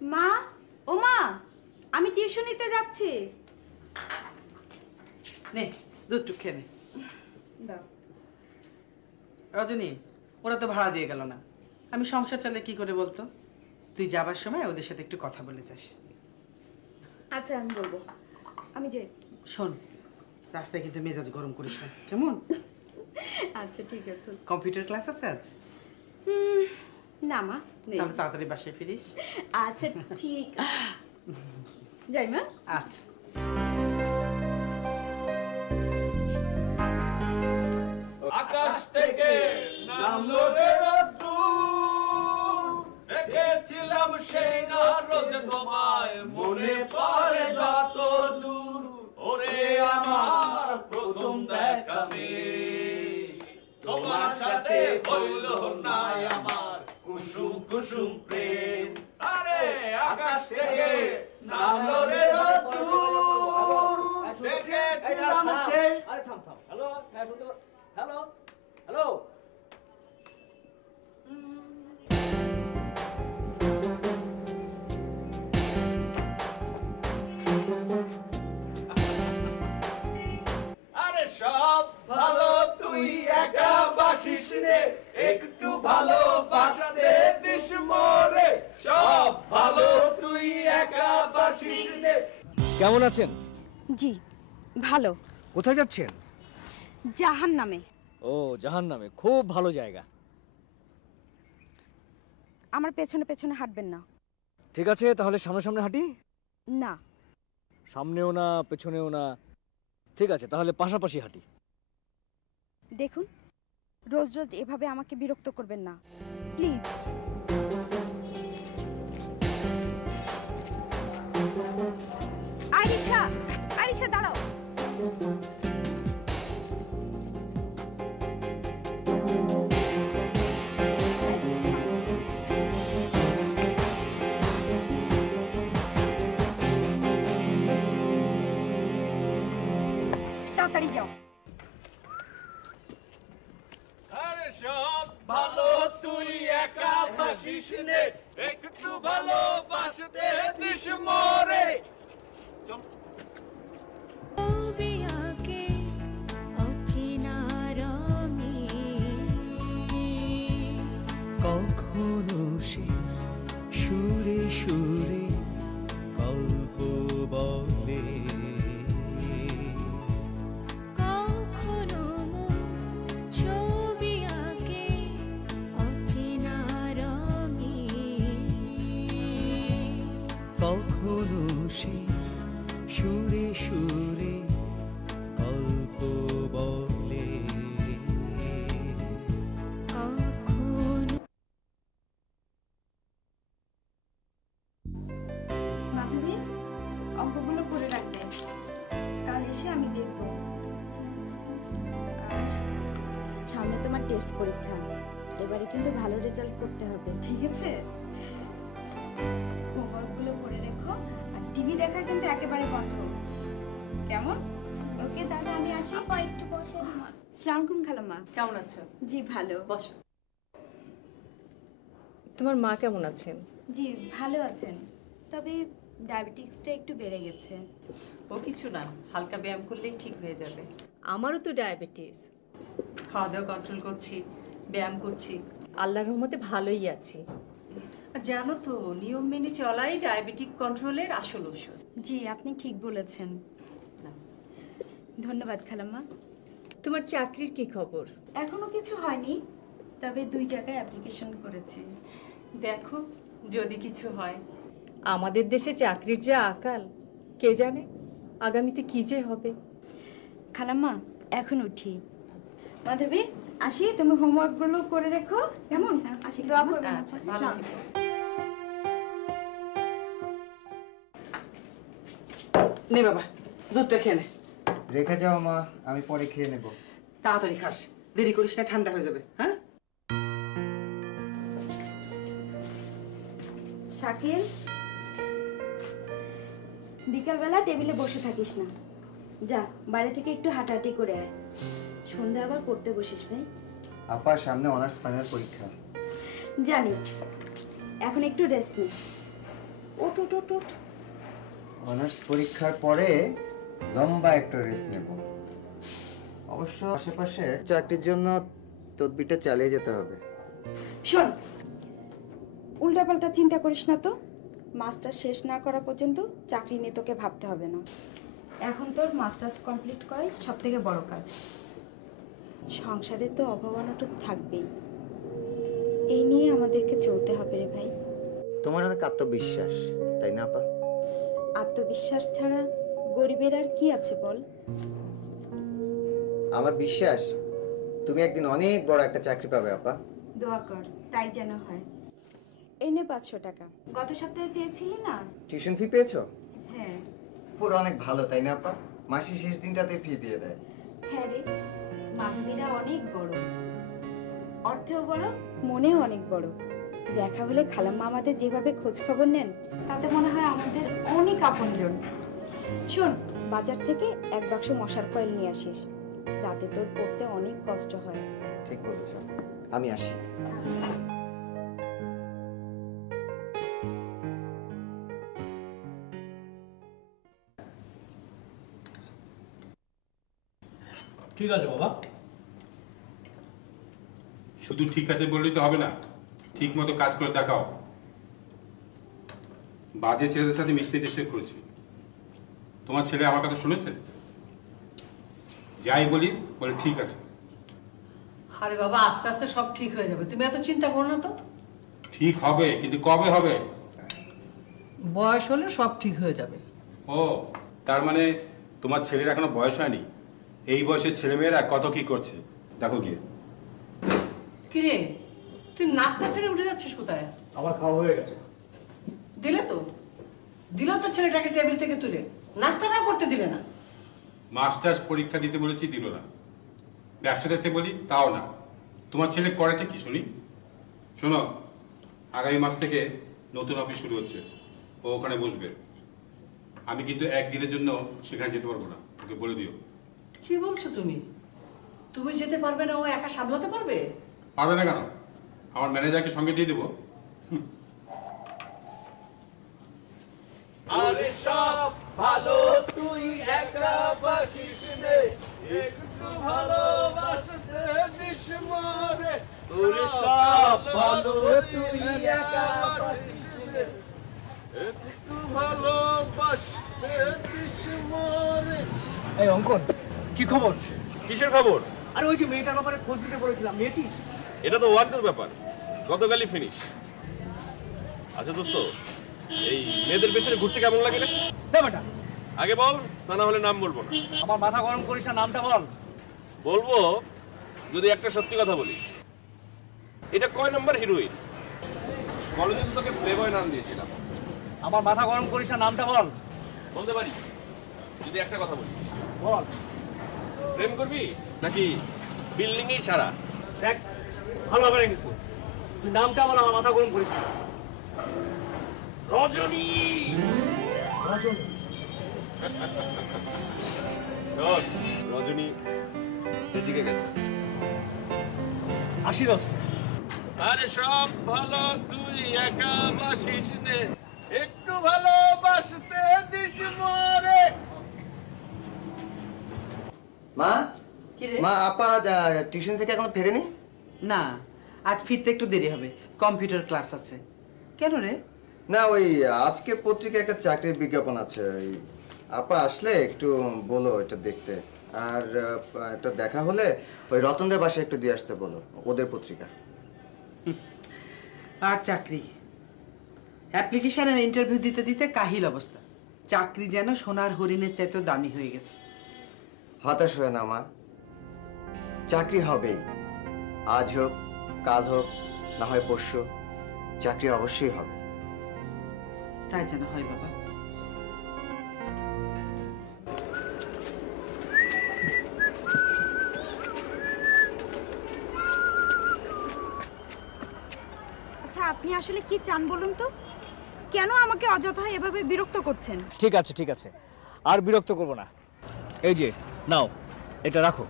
মা, ও মা, আমি টিউশনিতে যাচ্ছি। নে দুধটুক খেয়ে নে। দাও। রজনী, ওরা তো ভাড়া দিয়ে গেল না, আমি সংসার চালে কি করে বলতো? তুই যাবার সময় ওদের সাথে একটু কথা বলে যাস। আচ্ছা আমি বলবো। আমি যাই। শোন, রাস্তায় কিন্তু মেজাজ গরম করিস না, কেমন? আচ্ছা ঠিক আছে। কম্পিউটার ক্লাস আছে আজ? না মা, তাহলে তাড়াতাড়ি বাসায় ফিরিস। আচ্ছা ঠিক আছে, যাই মা। আচ্ছা। আকাশ থেকে নামলো রে রোদ্দুর, দেখেছিলাম সেই না রোদ তোমায়, মনে পড়ে যত দূর। ওরে আমার প্রথম দেখা তোমার সাথে হইল না আমার কুসুম কুসুম প্রেম। আরে আকাশ থেকে নামলো রে রোদ্দুর, দেখেছিলাম সেই। আরে থাম থাম। হ্যালো, হ্যাঁ শুনতে পাচ্ছ? Hello hello. আরে সব ভালো তুই একা বাসিস রে, একটু ভালোবাসাতে দিস মোরে। সব ভালো তুই একা বাসিস রে। কেমন আছেন? জি ভালো। কোথায় যাচ্ছেন? জাহান্নামে। ও জাহান্নামে, খুব ভালো জায়গা। আমার পেছনে পেছনে হাঁটবেন না। ঠিক আছে, তাহলে সামনে সামনে হাঁটি। না। সামনেও না পেছনেও না, ঠিক আছে তাহলে পাশাপাশি হাঁটি। দেখুন, রোজ রোজ এভাবে আমাকে বিরক্ত করবেন না প্লিজ। আরিশা, আরিশা দাঁড়াও। তাড়াতাড়ি যাও। আরে সব ভালো তুই একা বাসিস রে, একটু ভালোবাসতে দিস মোরে। কখনো সে সুরে সুরে গল্প বলে, কখনো ছবি আঁকে অচেনা রঙে, কখনো সে সুরে সুরে গল্প বলে। মাধবী, অঙ্কগুলো করে রাখবে, কাল এসে আমি দেখব। সামনে তোমার টেস্ট পরীক্ষা, এবারে কিন্তু ভালো রেজাল্ট করতে হবে, ঠিক আছে? হোমওয়ার্কগুলো করে রেখো, আর টিভি দেখা কিন্তু একেবারে বন্ধ, কেমন? ওকে তাহলে আমি আসি। আপা একটু বসে। আসসালামু আলাইকুম খালাম্মা। কেমন আছো? জি ভালো। বসো। তোমার মা কেমন আছেন? জি ভালো আছেন, তবে ডায়াবেটিক্সটা একটু বেড়ে গেছে। ও কিছু না, হালকা ব্যায়াম করলেই ঠিক হয়ে যাবে। আমারও তো ডায়াবেটিস, খাওয়া দাওয়া কন্ট্রোল করছি, ব্যায়াম করছি, আল্লাহর রহমতে ভালোই আছি। আর জানো তো, নিয়ম মেনে চলাই ডায়াবেটিক কন্ট্রোলের আসল ওষুধ। জি আপনি ঠিক বলেছেন। ধন্যবাদ খালাম্মা। তোমার চাকরির কি খবর? এখনো কিছু হয়নি, তবে 2 জায়গায় অ্যাপ্লিকেশন করেছি। দেখো যদি কিছু হয়। আমাদের দেশে চাকরির যা আকাল, কে জানে আগামীতে কি যে হবে। খালাম্মা এখন উঠি। মাধবী আসি, তুমি হোমওয়ার্কগুলো করে রেখো, কেমন? আসি, দোয়া করবেন। আচ্ছা ভালো থেকো। নে বাবা, দুধটা খেয়ে নে। রেখে যাও মা, আমি পরে খেয়ে নেব। তাড়াতাড়ি খাস, দেরি করিস না, ঠান্ডা হয়ে যাবে। হ্যাঁ শাকিল, বিকালবেলা টেবিলে বসে থাকিস না, যা বাইরে থেকে একটু হাঁটাহাঁটি করে আয়। সন্ধ্যা আবার পড়তে বসিস ভাই। আপা সামনে অনার্স ফাইনাল পরীক্ষা। জানি, এখন একটু রেস্ট নে। ওঠ ওঠ ওঠ ওঠ। অনার্স পরীক্ষার পরে লম্বা একটা রেস্ট নেব। অবশ্য আশেপাশে চাকরির জন্য তদবিরটা চালিয়ে যেতে হবে। শোন, উল্টাপাল্টা চিন্তা করিস না তো। মাস্টার শেষ না করা পর্যন্ত চাকরি নিয়ে তোকে ভাবতে হবে না। এখন তোর মাস্টার্স কমপ্লিট করাই সব থেকে বড় কাজ। সংসারে তো অভাব অনটন থাকবেই, এই নিয়ে আমাদেরকে চলতে হবে রে ভাই। তোমার অনেক আত্মবিশ্বাস, তাই না আপা? আত্মবিশ্বাস ছাড়া গরিবের আর কি আছে বল? আমার বিশ্বাস তুমি একদিন অনেক বড় একটা চাকরি পাবে আপা। দোয়া কর তাই যেন হয়। এই নে 500 টাকা, গত সপ্তাহে চেয়েছিলি না? টিউশন ফি পেয়েছো? হ্যাঁ। পুরো অনেক ভালো, তাই না আপা? মাসের শেষ দিনটাতে ফি দিয়ে দেয়। হ্যাঁ রে, মাধবীরা অনেক বড়, অর্থেও বড়, মনেও অনেক বড়। দেখা হলে খালাম্মা আমাদের যেভাবে খোঁজ খবর নেন, তাতে মনে হয় আমাদের অনেক আপনজন। শোন, বাজার থেকে 1 বাক্স মশার কয়েল নিয়ে আসিস, রাতে তোর পড়তে অনেক কষ্ট হয়। ঠিক বলেছ, আমি আসি। ঠিক আছে বাবা। শুধু ঠিক আছে বললেই তো হবে না, ঠিক মতো কাজ করে দেখাও। বাজে ছেলেদের সাথে মিশতে চেষ্টা করেছি, তোমার ছেলে আমার কথা শুনেছে? যাই বলি বলে ঠিক আছে। আরে বাবা, আস্তে আস্তে সব ঠিক হয়ে যাবে, তুমি এত চিন্তা করো না তো। ঠিক হবে, কিন্তু কবে হবে? বয়স হলে সব ঠিক হয়ে যাবে। ও, তার মানে তোমার ছেলের এখনো বয়স হয়নি? এই বয়সের ছেলেমেয়েরা কত কি করছে দেখো গিয়ে। কিরে, তুই নাস্তা ছেড়ে উঠে যাচ্ছিস কোথায়? আমার খাওয়া হয়ে গেছে। দিল তো ছেলেটাকে টেবিল থেকে তুলে, নাস্তাটা করতে দিলে না। মাস্টার্স পরীক্ষা দিতে বলেছি, দিল না। ব্যবসা দেখতে বলি, তাও না। তোমার ছেলে করেটা কি শুনি? শোনো, আগামী মাস থেকে নতুন অফিস শুরু হচ্ছে, ও ওখানে বসবে। আমি কিন্তু একদিনের জন্য সেখানে যেতে পারবো না, ওকে বলে দিও। কি বলছো তুমি? তুমি যেতে পারবে না, ও একা সামলাতে পারবে? পারবে না কেন? আমার ম্যানেজারকে সঙ্গে দিয়ে দেবো। আরে সব ভালো তুই একা বাসিস নে, একটু ভালোবাসতে দিস মরে। ওরে সব ভালো তুই একা বাসিস নে, একটু ভালোবাসতে দিস মরে। এই অঙ্কন, কি খবর? কিসের খবর? আরে ওই যে মেয়েটার ব্যাপারে খোঁজ দিতে বলেছিলাম, নিয়েছিস? এটা তো ওয়ার্ডের ব্যাপার, গতকালই ফিনিশ। আচ্ছা দোস্ত, এই মেয়েদের পেছনে ঘুরতে কেমন লাগে রে? বেটা আগে বল, তা না হলে নাম বলবো না। আমার মাথা গরম করিস না, নামটা বল। বলবো যদি একটা সত্যি কথা বলিস। এটা কয় নাম্বার হিরোইন? কলেজে তো তোকে প্লেবয় নাম দিয়েছিলাম। আমার মাথা গরম করিস না, নামটা বল। বলতে পারি যদি একটা কথা বলিস। বল। প্রেম করবি নাকি বিল্ডিংই ছাড়া? দেখ, ভালো হবে না কিন্তু। তুই নামটা বল, আমার মাথা গরম করিস না। রজনী। রজনী? শোন, রজনী এদিকে গেছে। আসি রস। আরে সব ভালো তুই একা বাসিস নে, একটু ভালোবাসতে দিস মরে। মা, মা আপা টিউশন থেকে এখনো ফেরেনি? না, আজ ফিরতে একটু দেরি হবে, কম্পিউটার ক্লাস আছে। কেন রে? না, ওই আজকের পত্রিকায় একটা চাকরির বিজ্ঞাপন আছে, ওই আপা আসলে একটু বলো এটা দেখতে। আর এটা দেখা হলে ওই রতনদের বাসায় একটু দিয়ে আসতে বলো, ওদের পত্রিকা। আর চাকরি, অ্যাপ্লিকেশনের ইন্টারভিউ দিতে দিতে কাহিল অবস্থা। চাকরি যেন সোনার হরিণের চাইতেও দামি হয়ে গেছে। হতাশ হয় না মা, চাকরি হবেই। আজ হোক, কাল হোক, না হয় পরশু, চাকরি অবশ্যই হবে। তাই যেন হয় বাবা। আচ্ছা, আপনি আসলে কি চান বলুন তো? কেন আমাকে অযথা এভাবে বিরক্ত করছেন? ঠিক আছে, ঠিক আছে, আর বিরক্ত করবো না। এই যে নাও, এটা রাখো।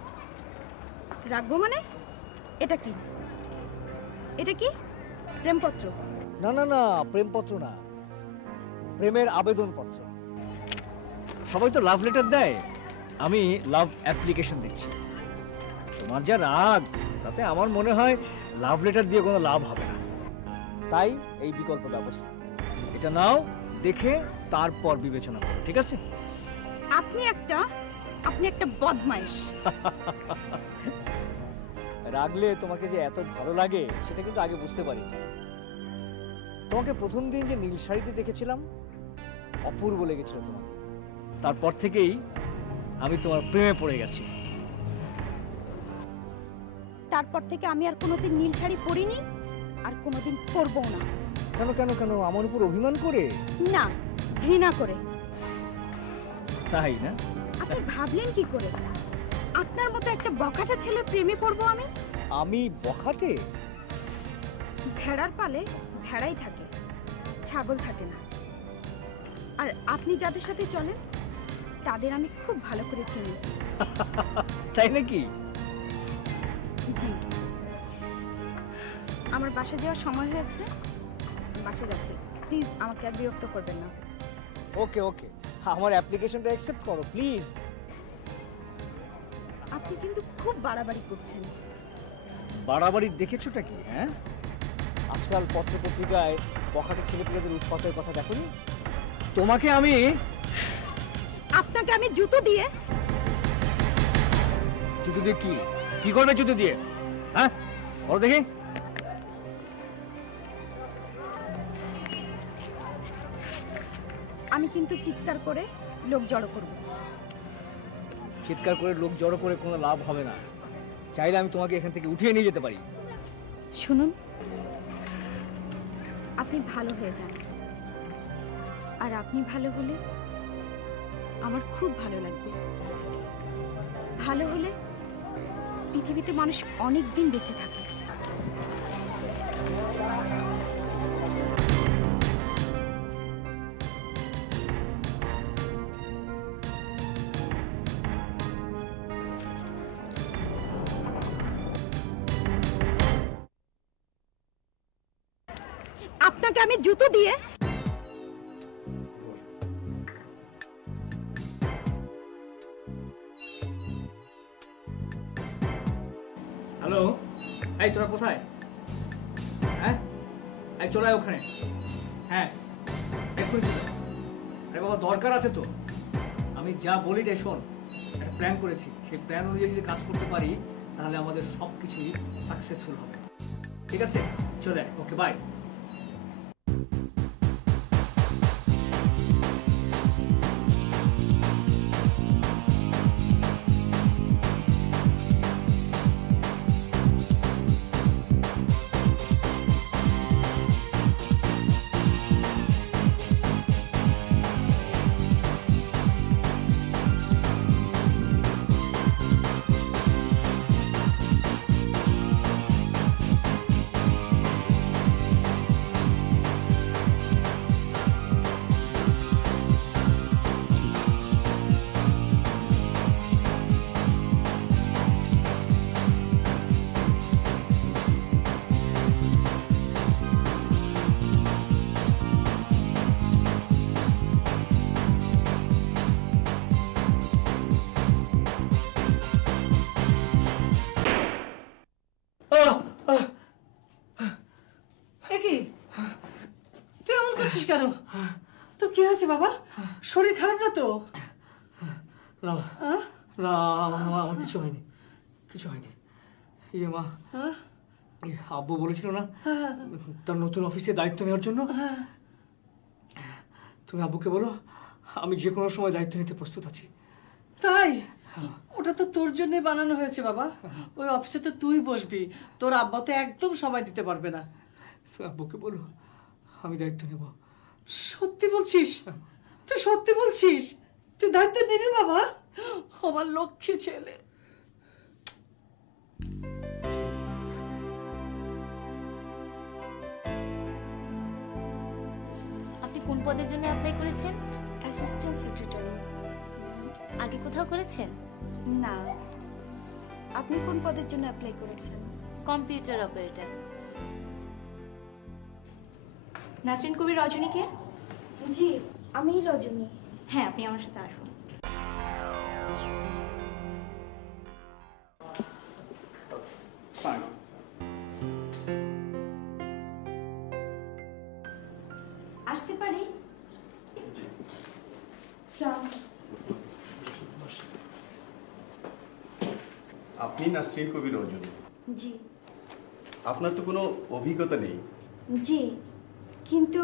রাখবো মানে? এটা কি? এটা কি? প্রেমপত্র? না না না, প্রেমপত্র না, প্রেমের আবেদনপত্র। সবাই তো লাভ লেটার দেয়, আমি লাভ অ্যাপ্লিকেশন দিচ্ছি। তোমার যা রাগ, তাতে আমার মনে হয় লাভ লেটার দিয়ে কোনো লাভ হবে না। তাই এই বিকল্প ব্যবস্থা, এটা নাও, দেখে তারপর বিবেচনা করো, ঠিক আছে? আপনি একটা বদমাইশ। রাগলে তোমাকে যে এত ভালো লাগে সেটা কিন্তু আগে বুঝতে পারি। তোমাকে প্রথম দিন যে নীল শাড়িতে দেখেছিলাম, অপূর্ব লেগেছিল তোমাকে। তারপর থেকেই আমি তোমার প্রেমে পড়ে গেছি। তারপর থেকে আমি আর কোনোদিন নীল শাড়ি পরিনি, আর কোনোদিন পরবও না। কেন কেন কেন? আমার উপর অভিমান করে? না, ঘৃণা করে। তাই না? আপনি ভাবলেন কি করে আপনার মতো একটা বখাটে ছেলের প্রেমে পড়বো আমি? আমি বখাটে? ভেড়ার পালে ভেড়াই থাকে, ছাগল থাকে না। আর আপনি যাদের সাথে চলেন তাদের আমি খুব ভালো করে চিনি। তাই নাকি? জি। আমার বাসা যাওয়ার সময় হয়েছে, বাসা যাচ্ছি। প্লিজ আমাকে আর বিরক্ত করবেন না। ওকে ওকে, আমার অ্যাপ্লিকেশনটা অ্যাকসেপ্ট করো প্লিজ। আপনি কিন্তু খুব বাড়াবাড়ি করছেন। বাড়াবাড়ি দেখেছোটা কি? হ্যাঁ, আজকাল পত্র পত্রিকায় বখাটে ছেলেপেলেদের উৎপাতের কথা দেখোনি? তোমাকে আমি, আপনাকে আমি জুতো দিয়ে। জুতো দিয়ে কি কি করবে? জুতো দিয়ে? হ্যাঁ, বলো দেখি। আমি কিন্তু চিৎকার করে লোক জড়ো করব। চিৎকার করে লোক জড়ো করে কোনো লাভ হবে না। চাইলে আমি তোমাকে এখান থেকে উঠিয়ে নিয়ে যেতে পারি। শুনুন, আপনি ভালো হয়ে যান, আর আপনি ভালো হলে আমার খুব ভালো লাগবে। ভালো হলে পৃথিবীতে মানুষ অনেক দিন বেঁচে থাকে। আপনাকে আমি জুতো দিয়ে। হ্যালো, এই তোরা কোথায়? হ্যাঁ, এই চলে আয় ওখানে। হ্যাঁ, এক্ষুনি চলে আয়। আরে বাবা, দরকার আছে তো। আমি যা বলি তাই শোন। একটা প্ল্যান করেছি, সেই প্ল্যান অনুযায়ী যদি কাজ করতে পারি তাহলে আমাদের সব কিছুই সাকসেসফুল হবে। ঠিক আছে, চলে আয়। ওকে, বাই। তুই এমন করছিস কেন? তোর কি হয়েছে বাবা? শরীর খারাপ না তো? না না, আমার কিছু হয়নি, কিছু হয়নি। ইয়ে মা, আব্বু বলেছিল না তার নতুন অফিসে দায়িত্ব নেওয়ার জন্য। তুমি আব্বুকে বলো আমি যে কোনো সময় দায়িত্ব নিতে প্রস্তুত আছি। তাই? ওটা তো তোর জন্য বানানো হয়েছে বাবা। ওই অফিসে তো তুই বসবি, তোর আব্বা তো একদম সময় দিতে পারবে না। আব্বুকে বলো আমি দায়িত্ব নেব। সত্যি বলছিস? তুই সত্যি বলছিস? তুই দায়িত্ব নিবি বাবা? আমার লক্ষ্মী ছেলে। আপনি কোন পদের জন্য অ্যাপ্লাই করেছেন? Assistant secretary. আগে কোথাও করেছেন? না। আপনি কোন পদের জন্য অ্যাপ্লাই করেছেন? Computer operator. নাসরিন কবির রজনীকে? জি, আমি রজনী। হ্যাঁ, আপনি আমার সাথে আসুন। আসতে পারি? সালাম। আপনি নাসরিন কবির রজনী। জি। আপনার তো কোনো অভিজ্ঞতা নেই। জি, কিন্তু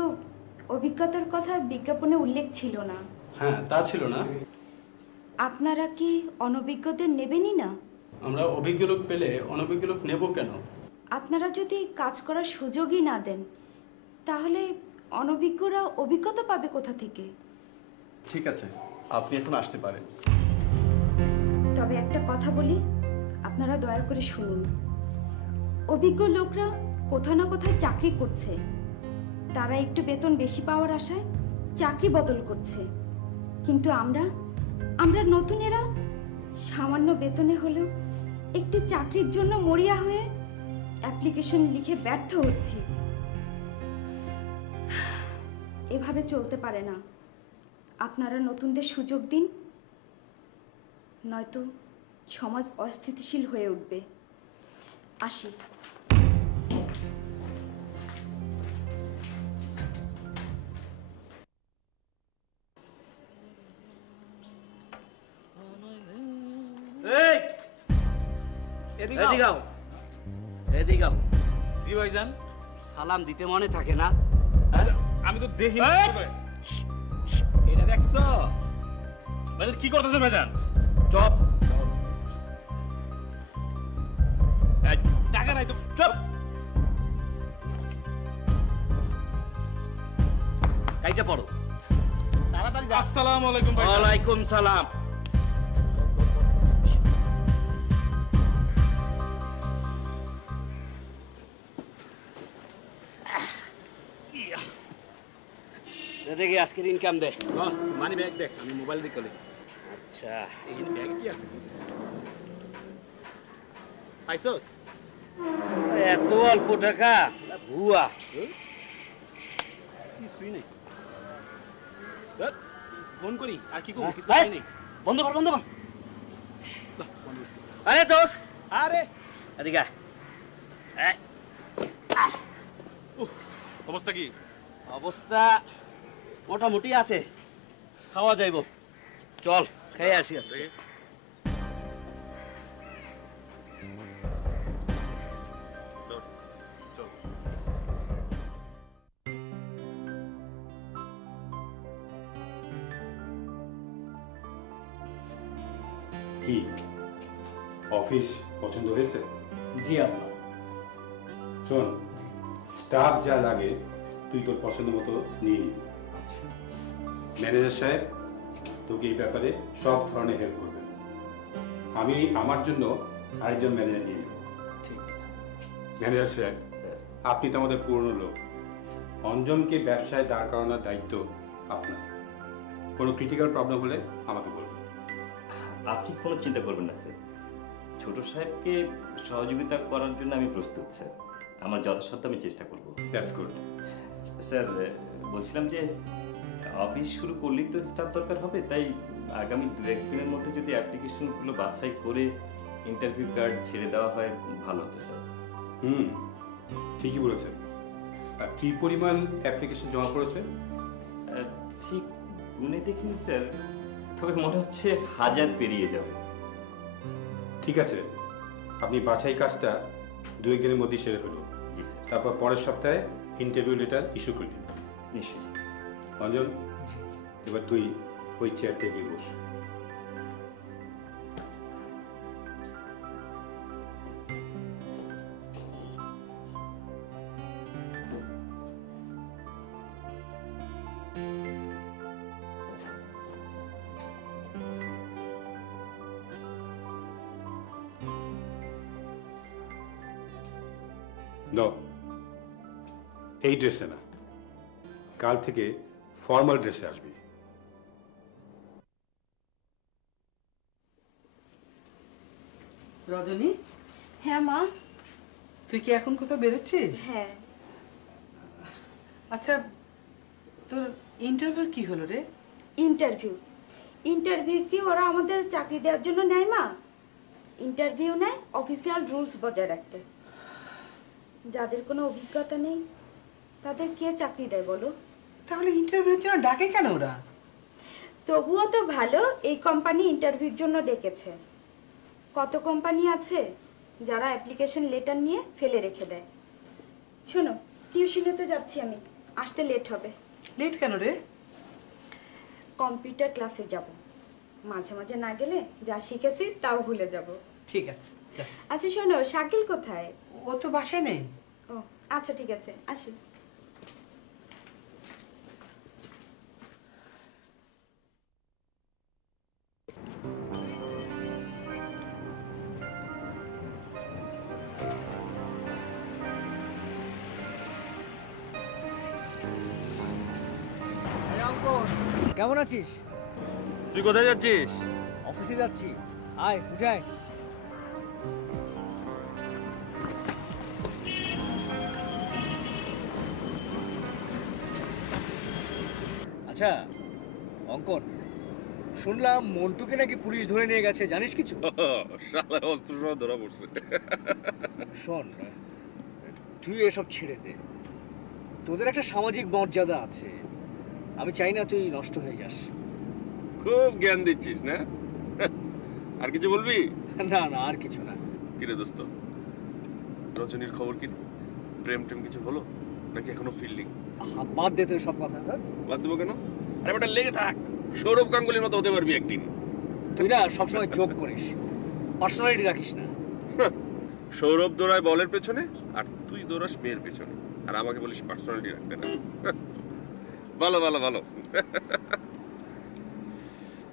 অভিজ্ঞতার কথা বিজ্ঞাপনে উল্লেখ ছিল না। হ্যাঁ, তা ছিল না। আপনারা কি অনভিজ্ঞদের নেবেনই না? আমরা অভিজ্ঞ লোক পেলে অনভিজ্ঞ লোক নেব কেন? আপনারা যদি কাজ করার সুযোগই না দেন তাহলে অনভিজ্ঞরা অভিজ্ঞতা পাবে কোথা থেকে? ঠিক আছে, আপনি এখন আসতে পারেন। তবে একটা কথা বলি, আপনারা দয়া করে শুনুন। অভিজ্ঞ লোকরা কোথাও না কোথায় চাকরি করছে, তারা একটু বেতন বেশি পাওয়ার আশায় চাকরি বদল করছে, কিন্তু আমরা নতুনেরা সামান্য বেতনে হলেও একটি চাকরির জন্য মরিয়া হয়ে অ্যাপ্লিকেশন লিখে ব্যর্থ হচ্ছি। এভাবে চলতে পারে না। আপনারা নতুনদের সুযোগ দিন, নয়তো সমাজ অস্থিতিশীল হয়ে উঠবে। আসি। সালাম দিতে মনে থাকে না? আমি তো দেখি এটা দেখছো? ভাইজান কি করতেছেন ভাইজান? চপ টাকা নাই তো। চপ কাইটা পড়ো তাড়াতাড়ি। আসসালামু আলাইকুম ভাইজান। ওয়ালাইকুম সালাম। দেখি আজকের ইনকাম দে। মানি ব্যাগ দেখ, আমি মোবাইল দিয়ে কলি। আচ্ছা, এই ব্যাগ কি আছে? আইসোস এত অল্প টাকা? ভুয়া। কিছুই নেই। ফোন করি আর কি করব? কিছু এই, নেই। বন্ধ কর, বন্ধ কর। আরে দোস, আরে এদিকে আয়। অবস্থা কি? অবস্থা মোটামুটি আছে, খাওয়া যাইব। চল খেয়ে আসি আজকে। কি অফিস পছন্দ হয়েছে? জি আব্বা। শোন, স্টাফ যা লাগে তুই তোর পছন্দ মতো নিয়ে নিবি। ম্যানেজার সাহেব তোকে এই ব্যাপারে সব ধরনের হেল্প করবে। আমি আমার জন্য আরেকজন ম্যানেজার নিয়ে নেব। ঠিক আছে ম্যানেজার সাহেব, আপনি তো আমাদের পুরনো লোক। অঞ্জনকে ব্যবসায় দাঁড় করানোর দায়িত্ব আপনার। কোনো ক্রিটিক্যাল প্রবলেম হলে আমাকে বলবেন। আপনি কোনো চিন্তা করবেন না স্যার। ছোট সাহেবকে সহযোগিতা করার জন্য আমি প্রস্তুত স্যার। আমার যথাসাধ্য আমি চেষ্টা করব। That's good. স্যার বলছিলাম যে অফিস শুরু করলেই তো স্টাফ দরকার হবে, তাই আগামী 2-1 দিনের মধ্যে যদি অ্যাপ্লিকেশনগুলো বাছাই করে ইন্টারভিউ কার্ড ছেড়ে দেওয়া হয় ভালো হতো স্যার। ঠিকই বলেছেন। কি পরিমাণ অ্যাপ্লিকেশন জমা পড়েছে? ঠিক গুনে দেখিনি স্যার, তবে মনে হচ্ছে 1000 পেরিয়ে যাবে। ঠিক আছে, আপনি বাছাই কাজটা 2-1 দিনের মধ্যে সেরে ফেলুন। জি স্যার। তারপর পরের সপ্তাহে ইন্টারভিউ লেটার ইস্যু করে দিন। নিশ্চয়ই স্যার। অঞ্জন, এবার তুই ওই চেয়ারটা গিয়ে বস। নো, এই ড্রেসে না, কাল থেকে ফর্মাল ড্রেসে আসবি। রজনী, হ্যাঁ মা। তুই কি এখন কোথাও বেরোচ্ছিস? হ্যাঁ। আচ্ছা, তোর ইন্টারভিউ কি হলো রে? ইন্টারভিউ কি ওরা আমাদের চাকরি দেওয়ার জন্য নেয় মা? ইন্টারভিউ নেয় অফিসিয়াল রুলস বজায় রাখতে। যাদের কোনো অভিজ্ঞতা নেই তাদের কে চাকরি দেয় বলো? তাহলে ইন্টারভিউর জন্য ডাকে কেন ওরা? তবুও তো ভালো এই কোম্পানি ইন্টারভিউর জন্য ডেকেছে। কত কোম্পানি আছে যারা অ্যাপ্লিকেশন লেটার নিয়ে ফেলে রেখে দেয়। শোনো, টিউশনিতে যাচ্ছি আমি, আসতে লেট হবে। লেট কেন রে? কম্পিউটার ক্লাসে যাব, মাঝে মাঝে না গেলে যা শিখেছি তাও ভুলে যাব। ঠিক আছে। আচ্ছা শোনো, শাকিল কোথায়? ও তো বাসায় নেই। ও আচ্ছা ঠিক আছে, আসি। কেমন আছিস? তুই কোথায় যাচ্ছিস? অফিসে যাচ্ছি, আয় উঠে আয়। আচ্ছা অঙ্কন, শুনলাম মন্টুকে নাকি পুলিশ ধরে নিয়ে গেছে, জানিস কিছু? শালা অস্ত্র সহ ধরা পড়ছে। শোন, তুই এসব ছেড়ে দে, তোদের একটা সামাজিক মর্যাদা আছে, আমি চাই না তুই নষ্ট হয়ে যাস। খুব জ্ঞান দিচ্ছিস না? আর কিছু বলবি? না না, আর কিছু না। কিরে দোস্ত, রজনীর খবর কি? প্রেম টেম কিছু হলো নাকি এখনো ফিল্ডিং? বাদ দে তো সব কথা। বাদ দেবো কেন? আরে বেটা লেগে থাক, সৌরভ গাঙ্গুলির মতো হতে পারবি একদিন। তুই না সবসময় জোক করিস, পার্সোনালিটি রাখিস না। সৌরভ দৌড়ায় বলের পেছনে আর তুই দৌড়াস মেয়ের পেছনে, আর আমাকে বলিস পার্সোনালিটি রাখতে না। ভালো ভালো ভালো।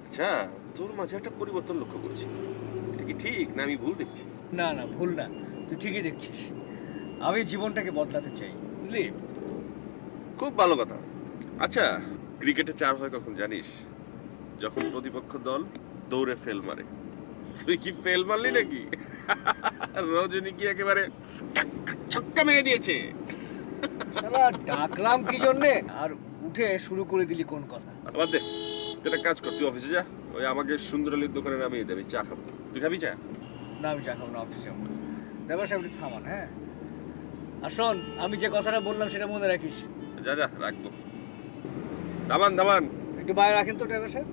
আচ্ছা, তোর মাঝে একটা পরিবর্তন লক্ষ্য করছি, এটা কি ঠিক না আমি ভুল দেখছি? না না, ভুল না, তুই ঠিকই দেখছিস। আমি জীবনটাকে বদলাতে চাই, বুঝলি? খুব ভালো কথা। আচ্ছা, ক্রিকেটে 4 হয় কখন জানিস? যখন প্রতিপক্ষ দল দৌড়ে ফেল মারে। তুই কি ফেল মারলি নাকি? রজনী কি একেবারে ছক্কা মেরে দিয়েছে। শালা ডাকলাম কি জন্যে, আর উঠে শুরু করে দিলি কোন কথা? বাদ দে, তুই একটা কাজ কর, তুই অফিসে যা, ওই আমাকে সুন্দর আলীর দোকানে নামিয়ে দেবে, চা খাবো। তুই খাবি চা? না আমি চা খাবো না, অফিসে যাবো। দেবার সাহেব একটু থামান, হ্যাঁ? আর শোন, আমি যে কথাটা বললাম সেটা মনে রাখিস। যা যা, রাখবো। দামান দামান, একটু বাইরে রাখেন তো ড্রাইভার সাহেব।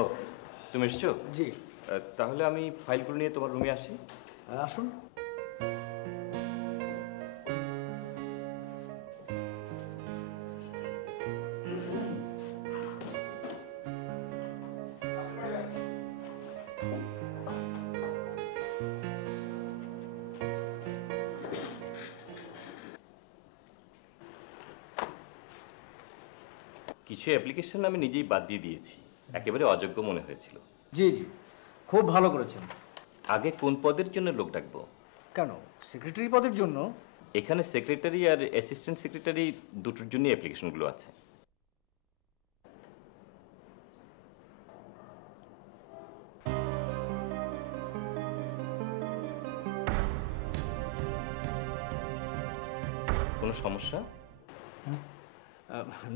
ও, তুমি এসছো? জি। তাহলে আমি ফাইলগুলো নিয়ে তোমার রুমে আসি। আসুন। কিছু অ্যাপ্লিকেশন আমি নিজেই বাদ দিয়ে দিয়েছি, একেবারে অযোগ্য মনে হয়েছিল। জি জি, খুব ভালো করেছেন। আগে কোন পদের জন্য লোক ডাকবো? কেন, সেক্রেটারি পদের জন্য? এখানে সেক্রেটারি আর অ্যাসিস্ট্যান্ট সেক্রেটারি দুটোর জন্য অ্যাপ্লিকেশনগুলো আছে। কোনো সমস্যা?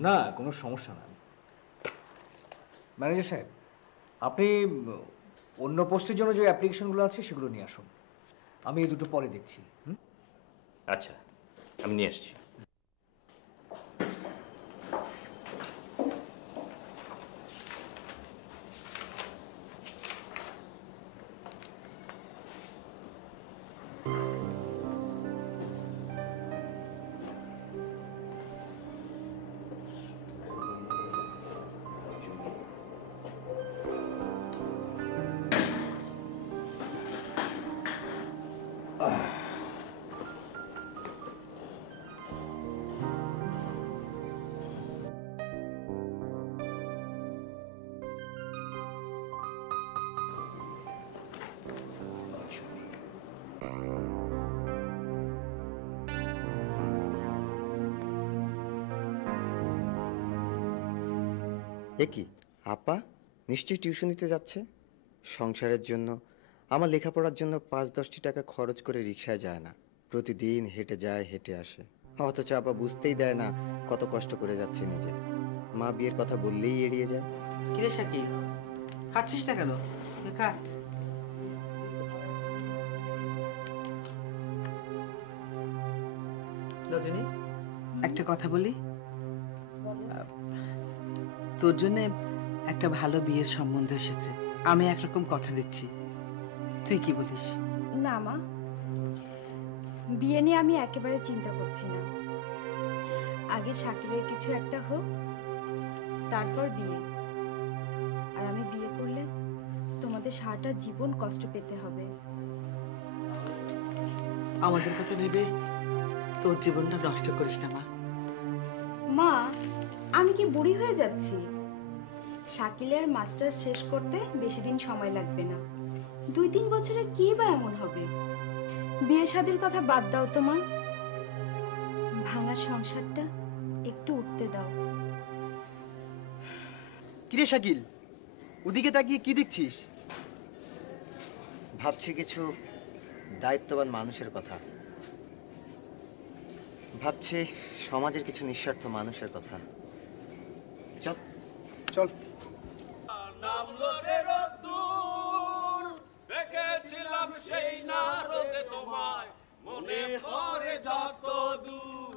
না, কোনো সমস্যা না। ম্যানেজার সাহেব, আপনি অন্য পোস্টের জন্য যে অ্যাপ্লিকেশনগুলো আছে সেগুলো নিয়ে আসুন, আমি এই দুটো পরে দেখছি। আচ্ছা, আমি নিয়ে আসছি। এ কি আপা নিশ্চয়ই টিউশন দিতে যাচ্ছে? সংসারের জন্য, আমার লেখাপড়ার জন্য ৫-১০টি টাকা খরচ করে রিকশায় যায় না, প্রতিদিন হেঁটে যায় হেঁটে আসে। অথচ আপা বুঝতেই দেয় না কত কষ্ট করে যাচ্ছে নিজে। মা বিয়ের কথা বললেই এড়িয়ে যায়। কিরে শাকিল, খাচ্ছিস না কেন? খা। রজনী, একটা কথা বলি। তোর জন্য একটা ভালো বিয়ের সম্বন্ধ এসেছে। আমি একরকম কথা দিচ্ছি, তুই কি বলিস? না মা, বিয়ে নিয়ে আমি একেবারে চিন্তা করছি না। আগে শাকিলের কিছু একটা হোক, তারপর বিয়ে। আর আমি বিয়ে করলে তোমাদের সারাটা জীবন কষ্ট পেতে হবে। আমাদের কথা ভেবে তোর জীবনটা নষ্ট করিস না মা। মা, আমি কি বুড়ি হয়ে যাচ্ছি? শাকিলের মাস্টার্স শেষ করতে বেশি দিন সময় লাগবে না। 2-3 বছরে কি বা এমন হবে? বিয়ে শাদীর কথা বাদ দাও তো মা, ভাঙা সংসারটা একটু উঠতে দাও। কিরে শাকিল, ওদিকে তাকিয়ে কি দেখছিস? ভাবছি কিছু দায়িত্ববান মানুষের কথা, ভাবছি সমাজের কিছু নিঃস্বার্থ মানুষের কথা। চল চল। নামলো রে রোদ্দুর, দেখেছিলাম সেই না রোদে তোমায়, মনে পড়ে যত দূর।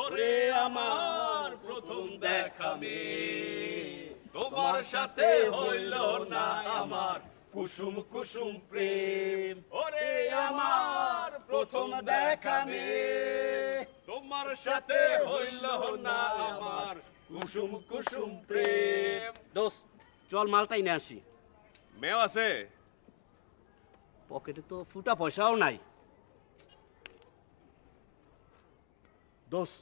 ওরে আমার প্রথম দেখা মেয়ে, তোমার সাথে হইল না আমার কুসুম কুসুম প্রেম। ওরে আমার প্রথম দেখা মেয়ে, তোমার সাথে হইল না আমার কুসুম কুসুম প্রেম। দোস্ত চল মালটাই নিয়ে আসি। মেও আছে পকেটে তো ফুটা পয়সাও নাই। দোস্ত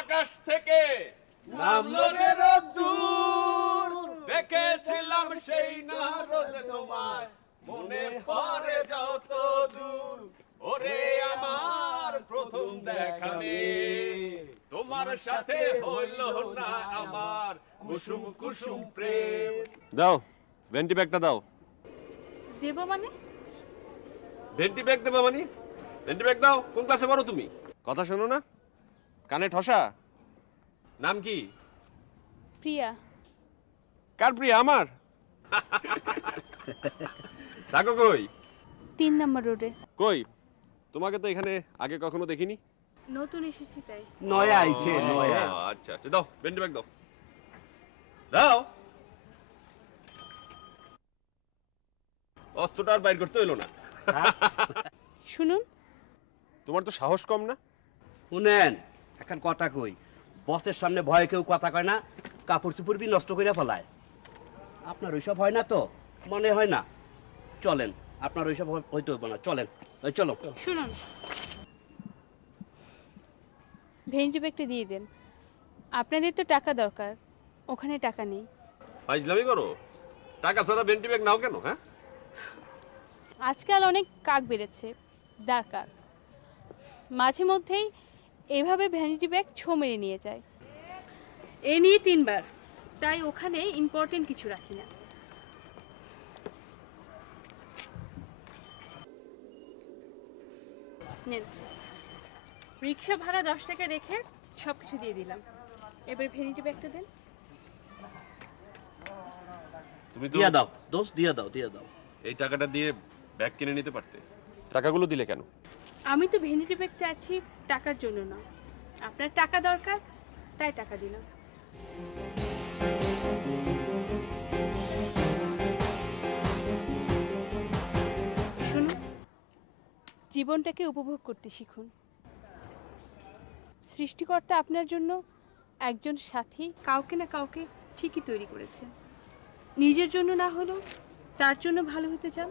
আকাশ থেকে নামলো রে রোদ্দুর, দেখেছিলাম সেই না রোদে তোমায়, মনে পড়ে যত দূর। ওরে আমার প্রথম দেখা মেয়ে, তোমার সাথে হইল না আমার কুসুম কুসুম প্রেম। দাও ভেন্টি ব্যাগটা দাও। দেব মানে? ভেন্টি ব্যাগ দেবো মানে? ভেন্টি ব্যাগ দাও। কোন ক্লাসে পড়ো তুমি? কথা শোনো না, কানে ঠসা। নাম কি? প্রিয়া। কার প্রিয়া? আমার। থাকো কই? 3 নম্বর রোডে। কই তোমাকে তো এখানে আগে কখনো দেখিনি। নতুন এসেছি তাই। নয়া আইছে নয়া। আচ্ছা আচ্ছা দাও ভেন্টি ব্যাগ দাও। দাও। অস্ত্রটা আর বাইর করতে হইলো না। শুনুন, তোমার তো সাহস কম না? শুনেন এখন কথা কই, বসের সামনে ভয়ে কেউ কথা কয় না, কাপড় চুপড় নষ্ট করে ফেলায়। আপনার ওইসব হয় না তো? মনে হয় না? চলেন, আপনার ওইসব হইতে হইব না, চলেন। চলো। শুনুন, ভেন্টি ব্যাগটা দিয়ে দেন। আপনাদের তো টাকা দরকার, ওখানে টাকা নেই। ফাইজলামি করো? টাকা ছাড়া ভেন্টি ব্যাগ নাও কেন? হ্যাঁ, আজকাল অনেক কাক বেড়েছে, দাঁড় কাক। মাঝে মধ্যেই এভাবে ভ্যানিটি ব্যাগ ছো মেরে নিয়ে যায়। এ নিয়ে 3 বার, তাই ওখানে ইম্পর্টেন্ট কিছু রাখি না। নেন, রিক্সা ভাড়া 10 টাকা রেখে সব কিছু দিয়ে দিলাম। এবার ভ্যানিটি ব্যাগটা দেন। তুমি তো দিয়া দাও দোস্ত, দিয়া দাও, দিয়া দাও। এই টাকাটা দিয়ে ব্যাগ কিনে নিতে পারতে। টাকাগুলো দিলে কেন? আমি তো ভ্যানিটি ব্যাগ চাইছি টাকার জন্য না, আপনার টাকা দরকার তাই টাকা দিলাম। শুনুন, জীবনটাকে উপভোগ করতে শিখুন। সৃষ্টিকর্তা আপনার জন্য একজন সাথী কাউকে না কাউকে ঠিকই তৈরি করেছে। নিজের জন্য না হলেও তার জন্য ভালো হতে চান।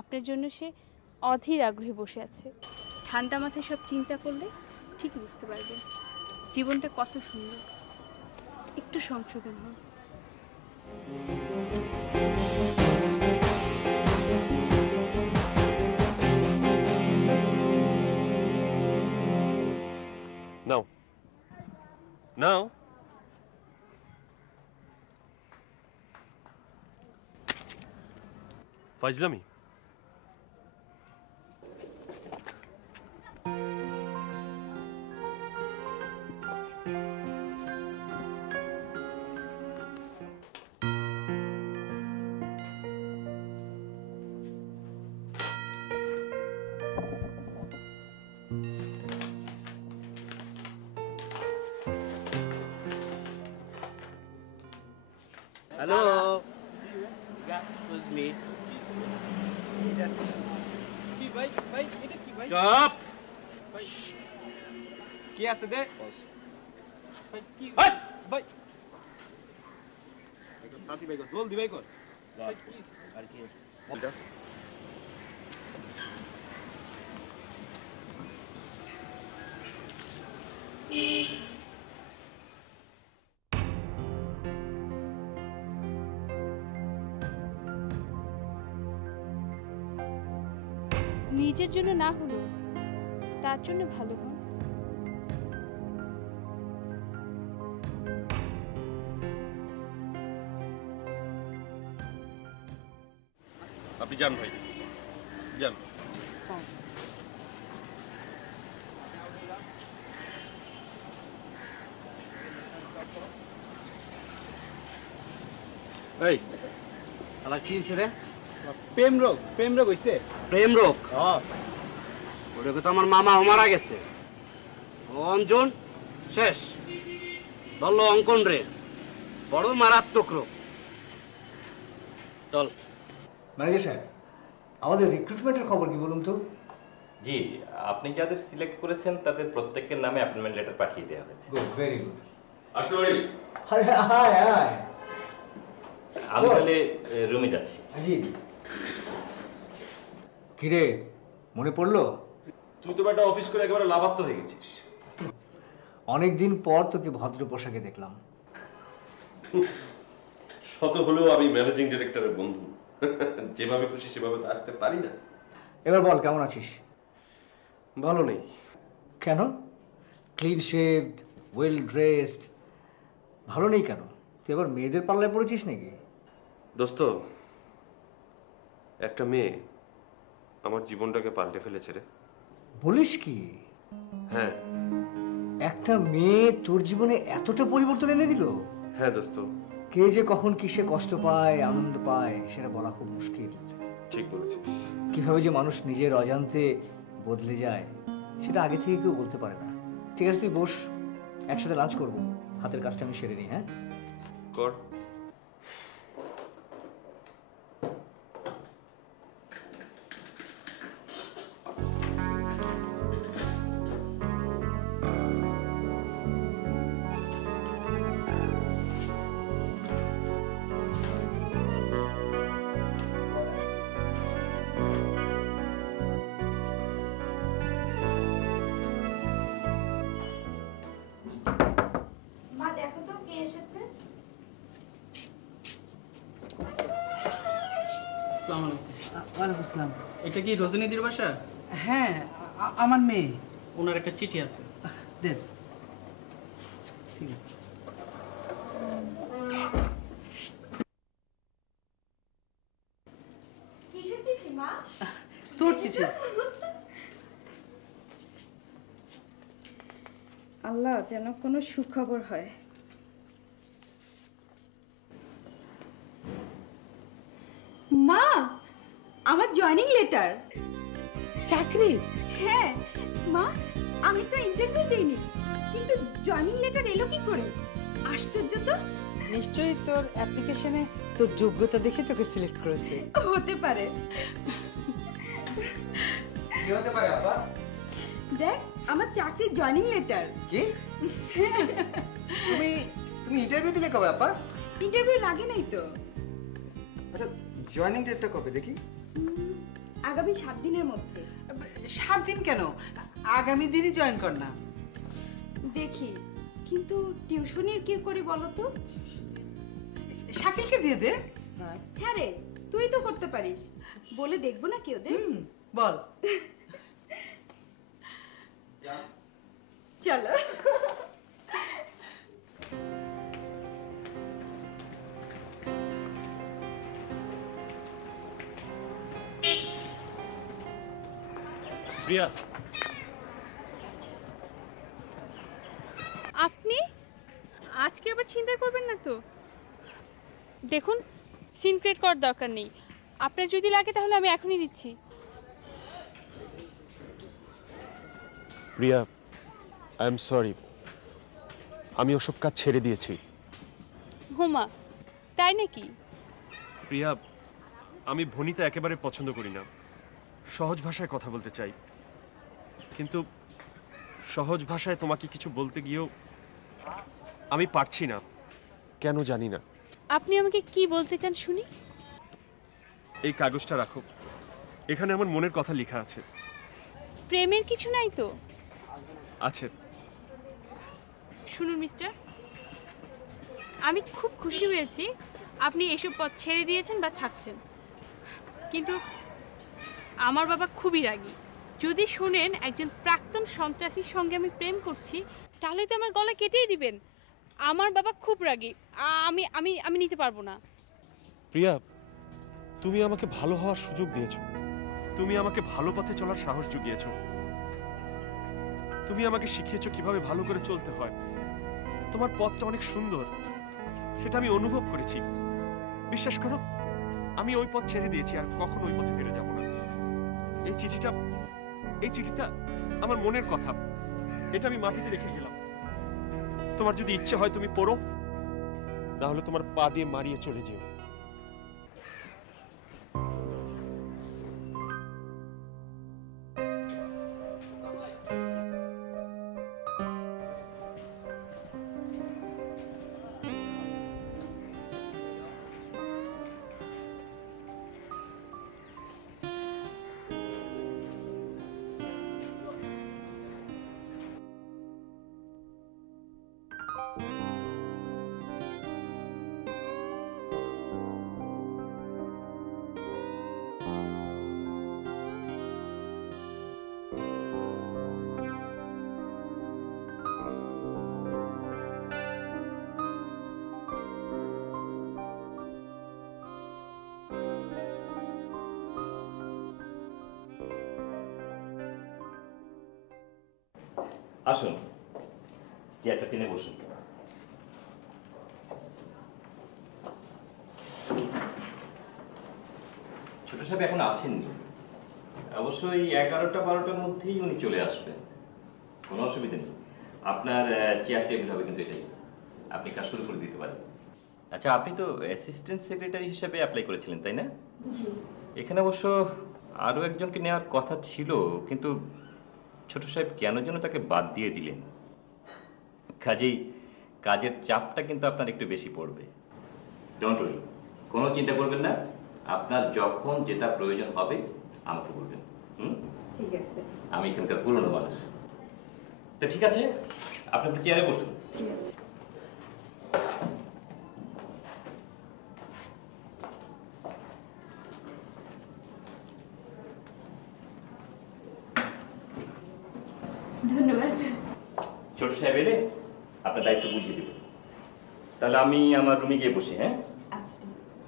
আপনার জন্য সে অধীর আগ্রহে বসে আছে। ঠান্ডা মাথায় সব চিন্তা করলে ঠিকই বুঝতে পারবেন জীবনটা কত সুন্দর। একটু সংশোধন হোক। নাও। ফাজলামি। Hello, excuse me. কি ভাই ভাই এটা কি ভাই? চুপ। কি আছে দে? ভাই কি ভাই? একটু শান্তি ভাই কর, জলদি ভাই কর। আর কি? নিজের জন্য না হলো তার জন্য ভালো হন। আপনি যান ভাই, যান। এই আলা কি হইছে রে? প্রেম রোগ হইছে। প্রেম রোগ? হ্যাঁ, ওরে তো আমার মামা মারা গেছে। অঞ্জন শেষ, ধরলো অঙ্কন রে, বড় মারাত্মক রোগ। চল। ম্যানেজার সাহেব, আমাদের রিক্রুটমেন্টের খবর কি বলুন তো? জি, আপনি যাদের সিলেক্ট করেছেন তাদের প্রত্যেকের নামে অ্যাপয়েন্টমেন্ট লেটার পাঠিয়ে দেওয়া হয়েছে। Good, very good. আসতে পারি? আরে হায় হায়। আমি তাহলে রুমে যাচ্ছি। জি। কিরে, মনে পড়লো? তুই তো একটা অফিস করে একেবারে লাভাত্ম হয়ে গেছিস। অনেকদিন পর তোকে ভদ্র পোশাকে দেখলাম। শত হলেও আমি ম্যানেজিং ডিরেক্টরের বন্ধু, যেভাবে খুশি সেভাবে তো আসতে পারি না। এবার বল, কেমন আছিস? ভালো নেই। কেন? ক্লিন শেভড, ওয়েল ড্রেসড, ভালো নেই কেন? তুই এবার মেয়েদের পাল্লায় পড়েছিস নাকি? দোস্ত, একটা মেয়ে আমার জীবনটাকে পাল্টে ফেলেছে রে। বলিস কি? হ্যাঁ। একটা মেয়ে তোর জীবনে এতটা পরিবর্তন এনে দিল? হ্যাঁ দোস্ত। কে যে কখন কিসে কষ্ট পায়, আনন্দ পায়, সেটা বলা খুব মুশকিল। ঠিক বলেছিস। কিভাবে যে মানুষ নিজের অজান্তে বদলে যায় সেটা আগে থেকে কেউ বলতে পারে না। ঠিক আছে, তুই বস, একসাথে লাঞ্চ করবো। হাতের কাজটা আমি সেরে নিই। হ্যাঁ, কর। মা দেখো তো কে এসেছে। আসসালামু আলাইকুম। ওয়ালাইকুম আসসালাম। এটা কি রজনীদির বাসা? হ্যাঁ, আমার মেয়ে, ওনার একটা চিঠি আছে, দেন। ঠিক আছে। কিসের চিঠি মা? তোর চিঠি। আল্লাহ যেন কোনো সুখবর হয়। মা, আমার জয়েনিং লেটার। চাকরি? হ্যাঁ মা, আমি তো ইন্টারভিউ দিইনি, কিন্তু জয়েনিং লেটার এলো কি করে? আশ্চর্য তো। নিশ্চয়ই তোর অ্যাপ্লিকেশনে তোর যোগ্যতা দেখে তোকে সিলেক্ট করেছে। হতে পারে। কি হতে পারে আপা? দেখ, আমার চাকরির জয়েনিং লেটার। কি? তুমি ইন্টারভিউ দিলে কবে আপা? ইন্টারভিউ লাগে নাই তো। আচ্ছা, জয়েনিং ডেটটা কবে দেখি? আগামী 7 দিনের মধ্যে। 7 দিন কেন? আগামী দিনই জয়েন কর না। দেখি, কিন্তু টিউশনির কি করি বলো তো? শাকিলকে দিয়ে দে। হ্যাঁ রে, তুই তো করতে পারিস। বলে দেখবো না কেউ দে। বল। চলো। প্রিয়া, আপনি আজকে আবার চিন্তা করবেন না তো? দেখুন, সিন ক্রিয়েট করার দরকার নেই। আপনার যদি লাগে তাহলে আমি এখনই দিচ্ছি। প্রিয়া, আই এম সরি, আমি ওসব কাজ ছেড়ে দিয়েছি। হোমা, তাই নাকি? প্রিয়া, আমি ভনিতা একেবারে পছন্দ করি না। সহজ ভাষায় কথা বলতে চাই, কিন্তু সহজ ভাষায় তোমাকে কিছু বলতে গিয়েও আমি পারছি না, কেন জানি না। আপনি আমাকে কি বলতে চান শুনি? এই কাগজটা রাখো, এখানে আমার মনের কথা লেখা আছে। প্রেমের কিছু নাই তো? আছে। শুনুন মিস্টার, আমি খুব খুশি হয়েছি আপনি এসব পথ ছেড়ে দিয়েছেন বা ছাড়ছেন, কিন্তু আমার বাবা খুবই রাগী। যদি শোনেন একজন প্রাক্তন সন্ত্রাসীর সঙ্গে আমি প্রেম করছি, তাহলে তো আমার গলা কেটেই দিবেন। আমার বাবা খুব রাগী, আমি আমি আমি নিতে পারবো না। প্রিয়া, তুমি আমাকে ভালো হওয়ার সুযোগ দিয়েছো, তুমি আমাকে ভালো পথে চলার সাহস জুগিয়েছো, তুমি আমাকে শিখিয়েছো কিভাবে ভালো করে চলতে হয়। তোমার পথটা অনেক সুন্দর, সেটা আমি অনুভব করেছি। বিশ্বাস করো, আমি ওই পথ ছেড়ে দিয়েছি, আর কখনো ওই পথে ফিরে যাব না। এই চিঠিটা আমার মনের কথা, এটা আমি মাটিতে রেখে গেলাম। তোমার যদি ইচ্ছে হয় তুমি পড়ো, না হলে তোমার পা দিয়ে মারিয়ে চলে যেও। আসুন, চেয়ারটা টেনে বসুন। ছোট সাহেব এখন আসেননি, অবশ্যই 11টা-12টার মধ্যেই উনি চলে আসবেন, কোনো অসুবিধা নেই। আপনার চেয়ার টেবিল হবে কিন্তু এটাই, আপনি কাজ শুরু করে দিতে পারেন। আচ্ছা, আপনি তো অ্যাসিস্ট্যান্ট সেক্রেটারি হিসেবে অ্যাপ্লাই করেছিলেন, তাই না? জি। এখানে অবশ্য আরও একজনকে নেওয়ার কথা ছিল, কিন্তু ছোট সাহেব কেন যেন তাকে বাদ দিয়ে দিলেন। কাজেই কাজের চাপটা কিন্তু আপনার একটু বেশি পড়বে। ডোন্ট ওয়ারি, কোনো চিন্তা করবেন না। আপনার যখন যেটা প্রয়োজন হবে আমাকে বলবেন। ঠিক আছে। আমি এখানকার পুরনো মানুষ। তো ঠিক আছে, আপনি একটু চেয়ারে বসুন। ঠিক আছে। ধন্যবাদ। ছোট সাহেব এলে আপনার দায়িত্ব বুঝিয়ে দেব। তাহলে আমি আমার রুমে গিয়ে বসি। হ্যাঁ, আচ্ছা, ঠিক আছে।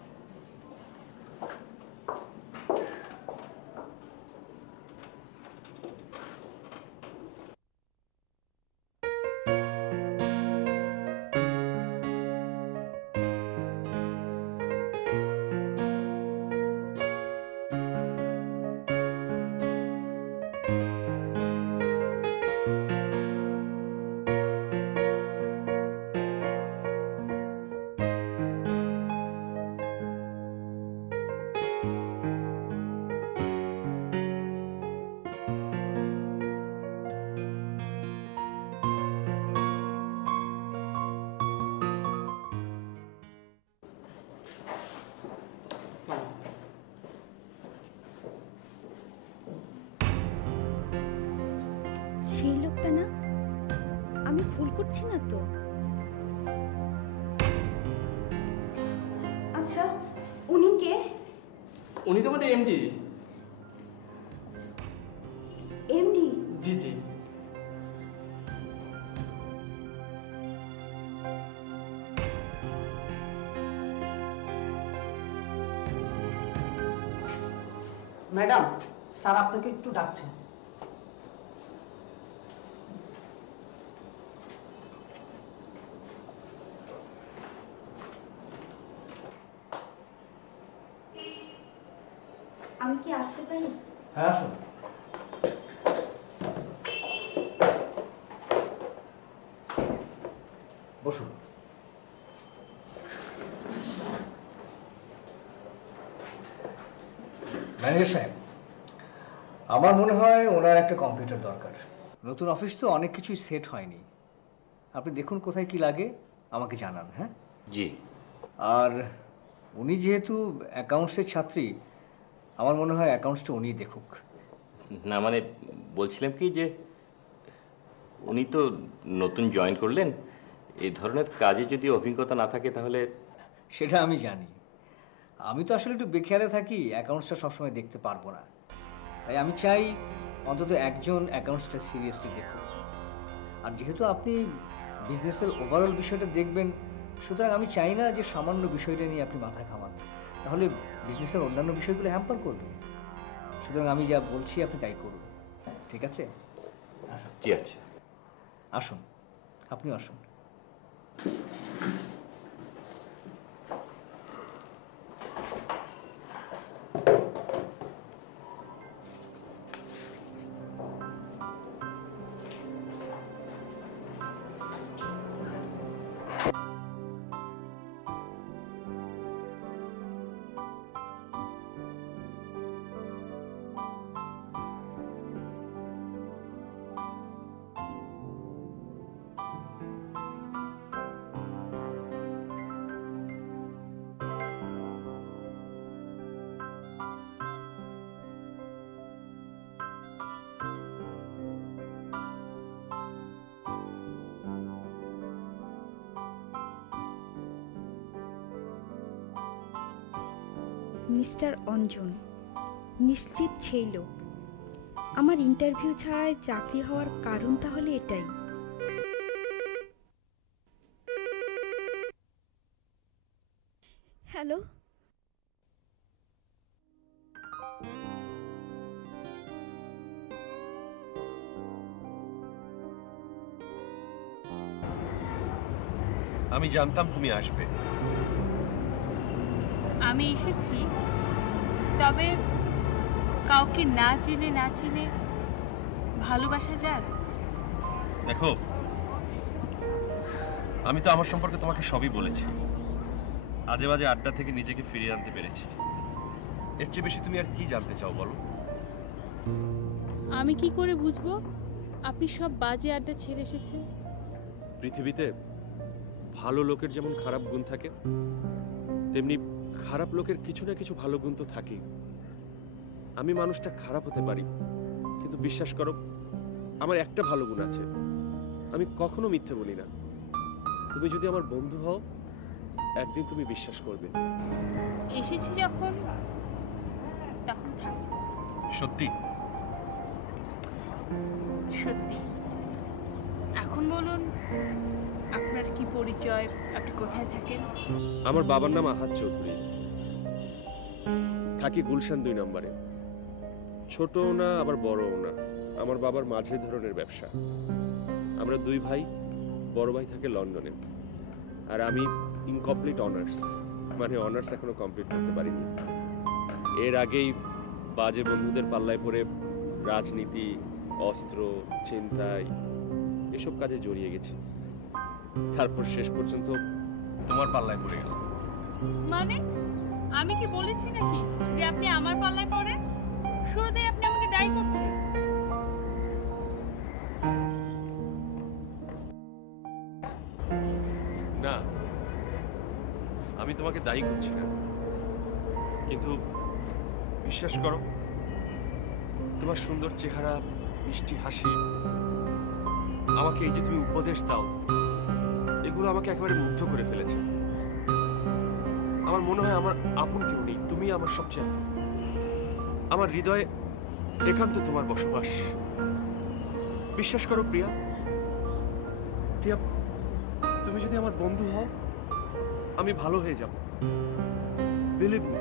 সেই লোকটা না? আমি ভুল করছি না তো? আচ্ছা, উনি কে? উনি তো আমাদের এমডি। এমডি? জি জি। ম্যাডাম, স্যার আপনাকে একটু ডাকছেন। আসতে পারি? হ্যাঁ আসুন। বসুন। ম্যানেজার সাহেব, আমার মনে হয় ওনার একটা কম্পিউটার দরকার। নতুন অফিস তো অনেক কিছুই সেট হয়নি। আপনি দেখুন কোথায় কি লাগে আমাকে জানান। হ্যাঁ জি। আর উনি যেহেতু অ্যাকাউন্টসের ছাত্রী, আমার মনে হয় অ্যাকাউন্টসটা উনিই দেখুক। না মানে বলছিলাম কি যে উনি তো নতুন জয়েন করলেন, এই ধরনের কাজে যদি অভিজ্ঞতা না থাকে তাহলে। সেটা আমি জানি, আমি তো আসলে একটু বেখেয়ালে থাকি, অ্যাকাউন্টসটা সবসময় দেখতে পারবো না। তাই আমি চাই অন্তত একজন অ্যাকাউন্টসটা সিরিয়াসলি দেখুন। আর যেহেতু আপনি বিজনেসের ওভারঅল বিষয়টা দেখবেন, সুতরাং আমি চাই না যে সামান্য বিষয়টা নিয়ে আপনি মাথায় ঘামান, তাহলে বিজনেসের অন্যান্য বিষয়গুলো হ্যাম্পার করবে। সুতরাং আমি যা বলছি আপনি তাই করুন, ঠিক আছে? জি আচ্ছা। আসুন, আপনি আসুন। মিস্টার অঞ্জন নিশ্চিত সেই লোক। আমার ইন্টারভিউ ছাড়াই চাকরি হওয়ার কারণ তাহলে এটাই। হ্যালো, আমি জানতাম তুমি আসবে। আমি এসেছি, তবে কাউকে না চিনে না চিনে ভালোবাসা যায়। দেখো, আমি তো আমার সম্পর্কে তোমাকে সবই বলেছি। আজে বাজে আড্ডা থেকে নিজেকে ফিরিয়ে আনতে পেরেছি। এর চেয়ে বেশি তুমি আর কি জানতে চাও বলো? আমি কি করে বুঝবো আপনি সব বাজে আড্ডা ছেড়ে এসেছেন? পৃথিবীতে ভালো লোকের যেমন খারাপ গুণ থাকে, তেমনি খারাপ লোকের কিছু না কিছু ভালো গুণ তো থাকেই। আমি মানুষটা খারাপ হতে পারি, কিন্তু বিশ্বাস করো আমার একটা ভালো গুণ আছে, আমি কখনো মিথ্যে বলি না। তুমি যদি আমার বন্ধু হও, একদিন তুমি বিশ্বাস করবে। এসেছি যখন তখন থাক। সত্যি সত্যি। এখন বলুন আপনার কি পরিচয়, আপনি কোথায় থাকেন? আমার বাবার নাম আহাদ চৌধুরী, থাকি গুলশান 2 নম্বরে। ছোটও না আবার বড়ও না, আমার বাবার মাঝে ধরনের ব্যবসা। আমরা 2 ভাই, বড় ভাই থাকে লন্ডনে, আর আমি ইনকমপ্লিট অনার্স, মানে অনার্স এখনো কমপ্লিট করতে পারিনি। এর আগেই বাজে বন্ধুদের পাল্লায় পড়ে রাজনীতি, অস্ত্র, ছিনতাই এসব কাজে জড়িয়ে গেছি। তারপর শেষ পর্যন্ত তোমার পাল্লায় পড়ে গেল। মানে আমি কি বলেছি নাকি যে আপনি আমার পাল্লায় পড়েন? শুরুতেই আপনি আমাকে দায়ী করছেন। না, আমি তোমাকে দায়ী করছি না, কিন্তু বিশ্বাস করো তোমার সুন্দর চেহারা, মিষ্টি হাসি, আমাকে এই যে তুমি উপদেশ দাও, এগুলো আমাকে একেবারে মুগ্ধ করে ফেলেছে। আমার মনে হয় আমার আপন কেউ নেই, তুমি আমার সবচেয়ে আপন। আমার হৃদয়ে একান্তে তোমার বসবাস। বিশ্বাস করো প্রিয়া, প্রিয়া, তুমি যদি আমার বন্ধু হও, আমি ভালো হয়ে যাব। Believe me.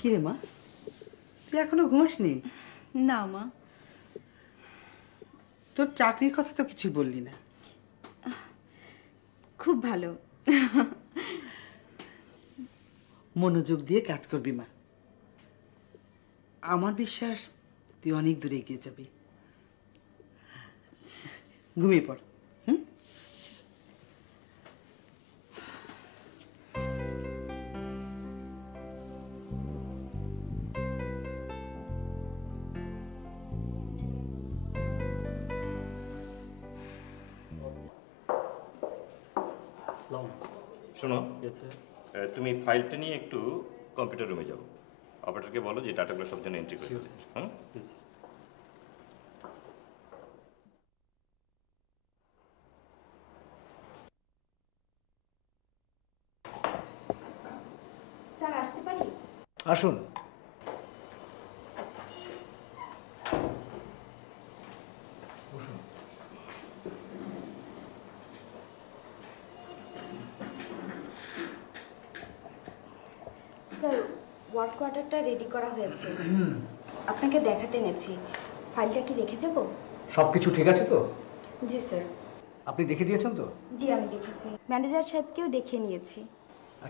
কিরে মা, তুই এখনো ঘুমাসনি? না মা। তোর চাকরির কথা তো কিছু বললি না। খুব ভালো। মনোযোগ দিয়ে কাজ করবি মা। আমার বিশ্বাস তুই অনেক দূরে এগিয়ে যাবি। ঘুমিয়ে পড়। শোনো, তুমি ফাইলটা নিয়ে একটু কম্পিউটার রুমে যাও। অপারেটরকে বলো যে ডাটাগুলো সব জন্য এন্ট্রি করে দিতে। হ্যাঁ, স্যার আসতে পারি? আসুন। স্যার, ওয়ার্ক অর্ডারটা রেডি করা হয়েছে, আপনাকে দেখাতে এনেছি। ফাইলটা কি রেখে যাব? সব কিছু ঠিক আছে তো? জি স্যার। আপনি দেখে দিয়েছেন তো? জি আমি দেখেছি, ম্যানেজার সাহেবকেও দেখিয়ে নিয়েছি।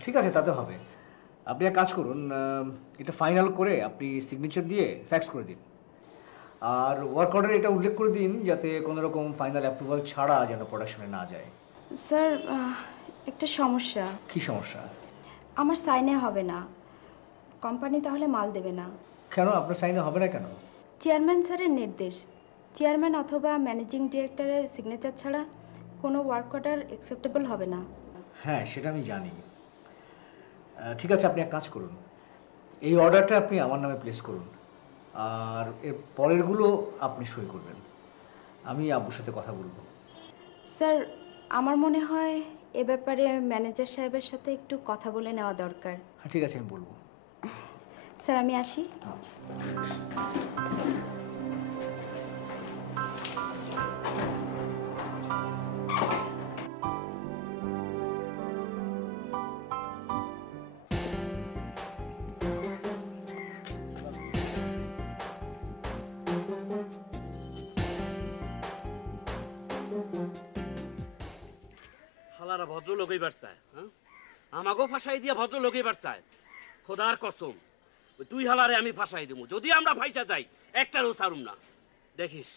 ঠিক আছে, তাতে হবে। আপনি এক কাজ করুন, এটা ফাইনাল করে আপনি সিগনেচার দিয়ে ফ্যাক্স করে দিন। আর ওয়ার্ক অর্ডারে এটা উল্লেখ করে দিন যাতে কোনো রকম ফাইনাল অ্যাপ্রুভাল ছাড়া যেন প্রোডাকশনে না যায়। স্যার, একটা সমস্যা। কি সমস্যা? আমার সাইনে হবে না, কোম্পানি তাহলে মাল দেবে না। কেন আপনার সাইনে হবে না কেন? চেয়ারম্যান স্যারের নির্দেশ, চেয়ারম্যান অথবা ম্যানেজিং ডিরেক্টরের সিগনেচার ছাড়া কোনো ওয়ার্ক অর্ডার অ্যাকসেপ্টেবল হবে না। হ্যাঁ, সেটা আমি জানি। ঠিক আছে, আপনি এক কাজ করুন, এই অর্ডারটা আপনি আমার নামে প্লেস করুন, আর এর পরেরগুলো আপনি সই করবেন। আমি আব্বুর সাথে কথা বলবো। স্যার, আমার মনে হয় এ ব্যাপারে ম্যানেজার সাহেবের সাথে একটু কথা বলে নেওয়া দরকার। হ্যাঁ, ঠিক আছে, আমি বলবো। স্যার, আমি আসি। হালারা ভদ্রলোক হইবার চায়, হ্যাঁ? আমাকেও ফাঁসাই দিয়া ভদ্রলোক হইবার চায়। খোদার কসম, ওই দুই হালারে আমি ফাঁসাই দেবো। যদি আমরা ফাইসা যাই, একটারও ছাড়ুম না। দেখিস।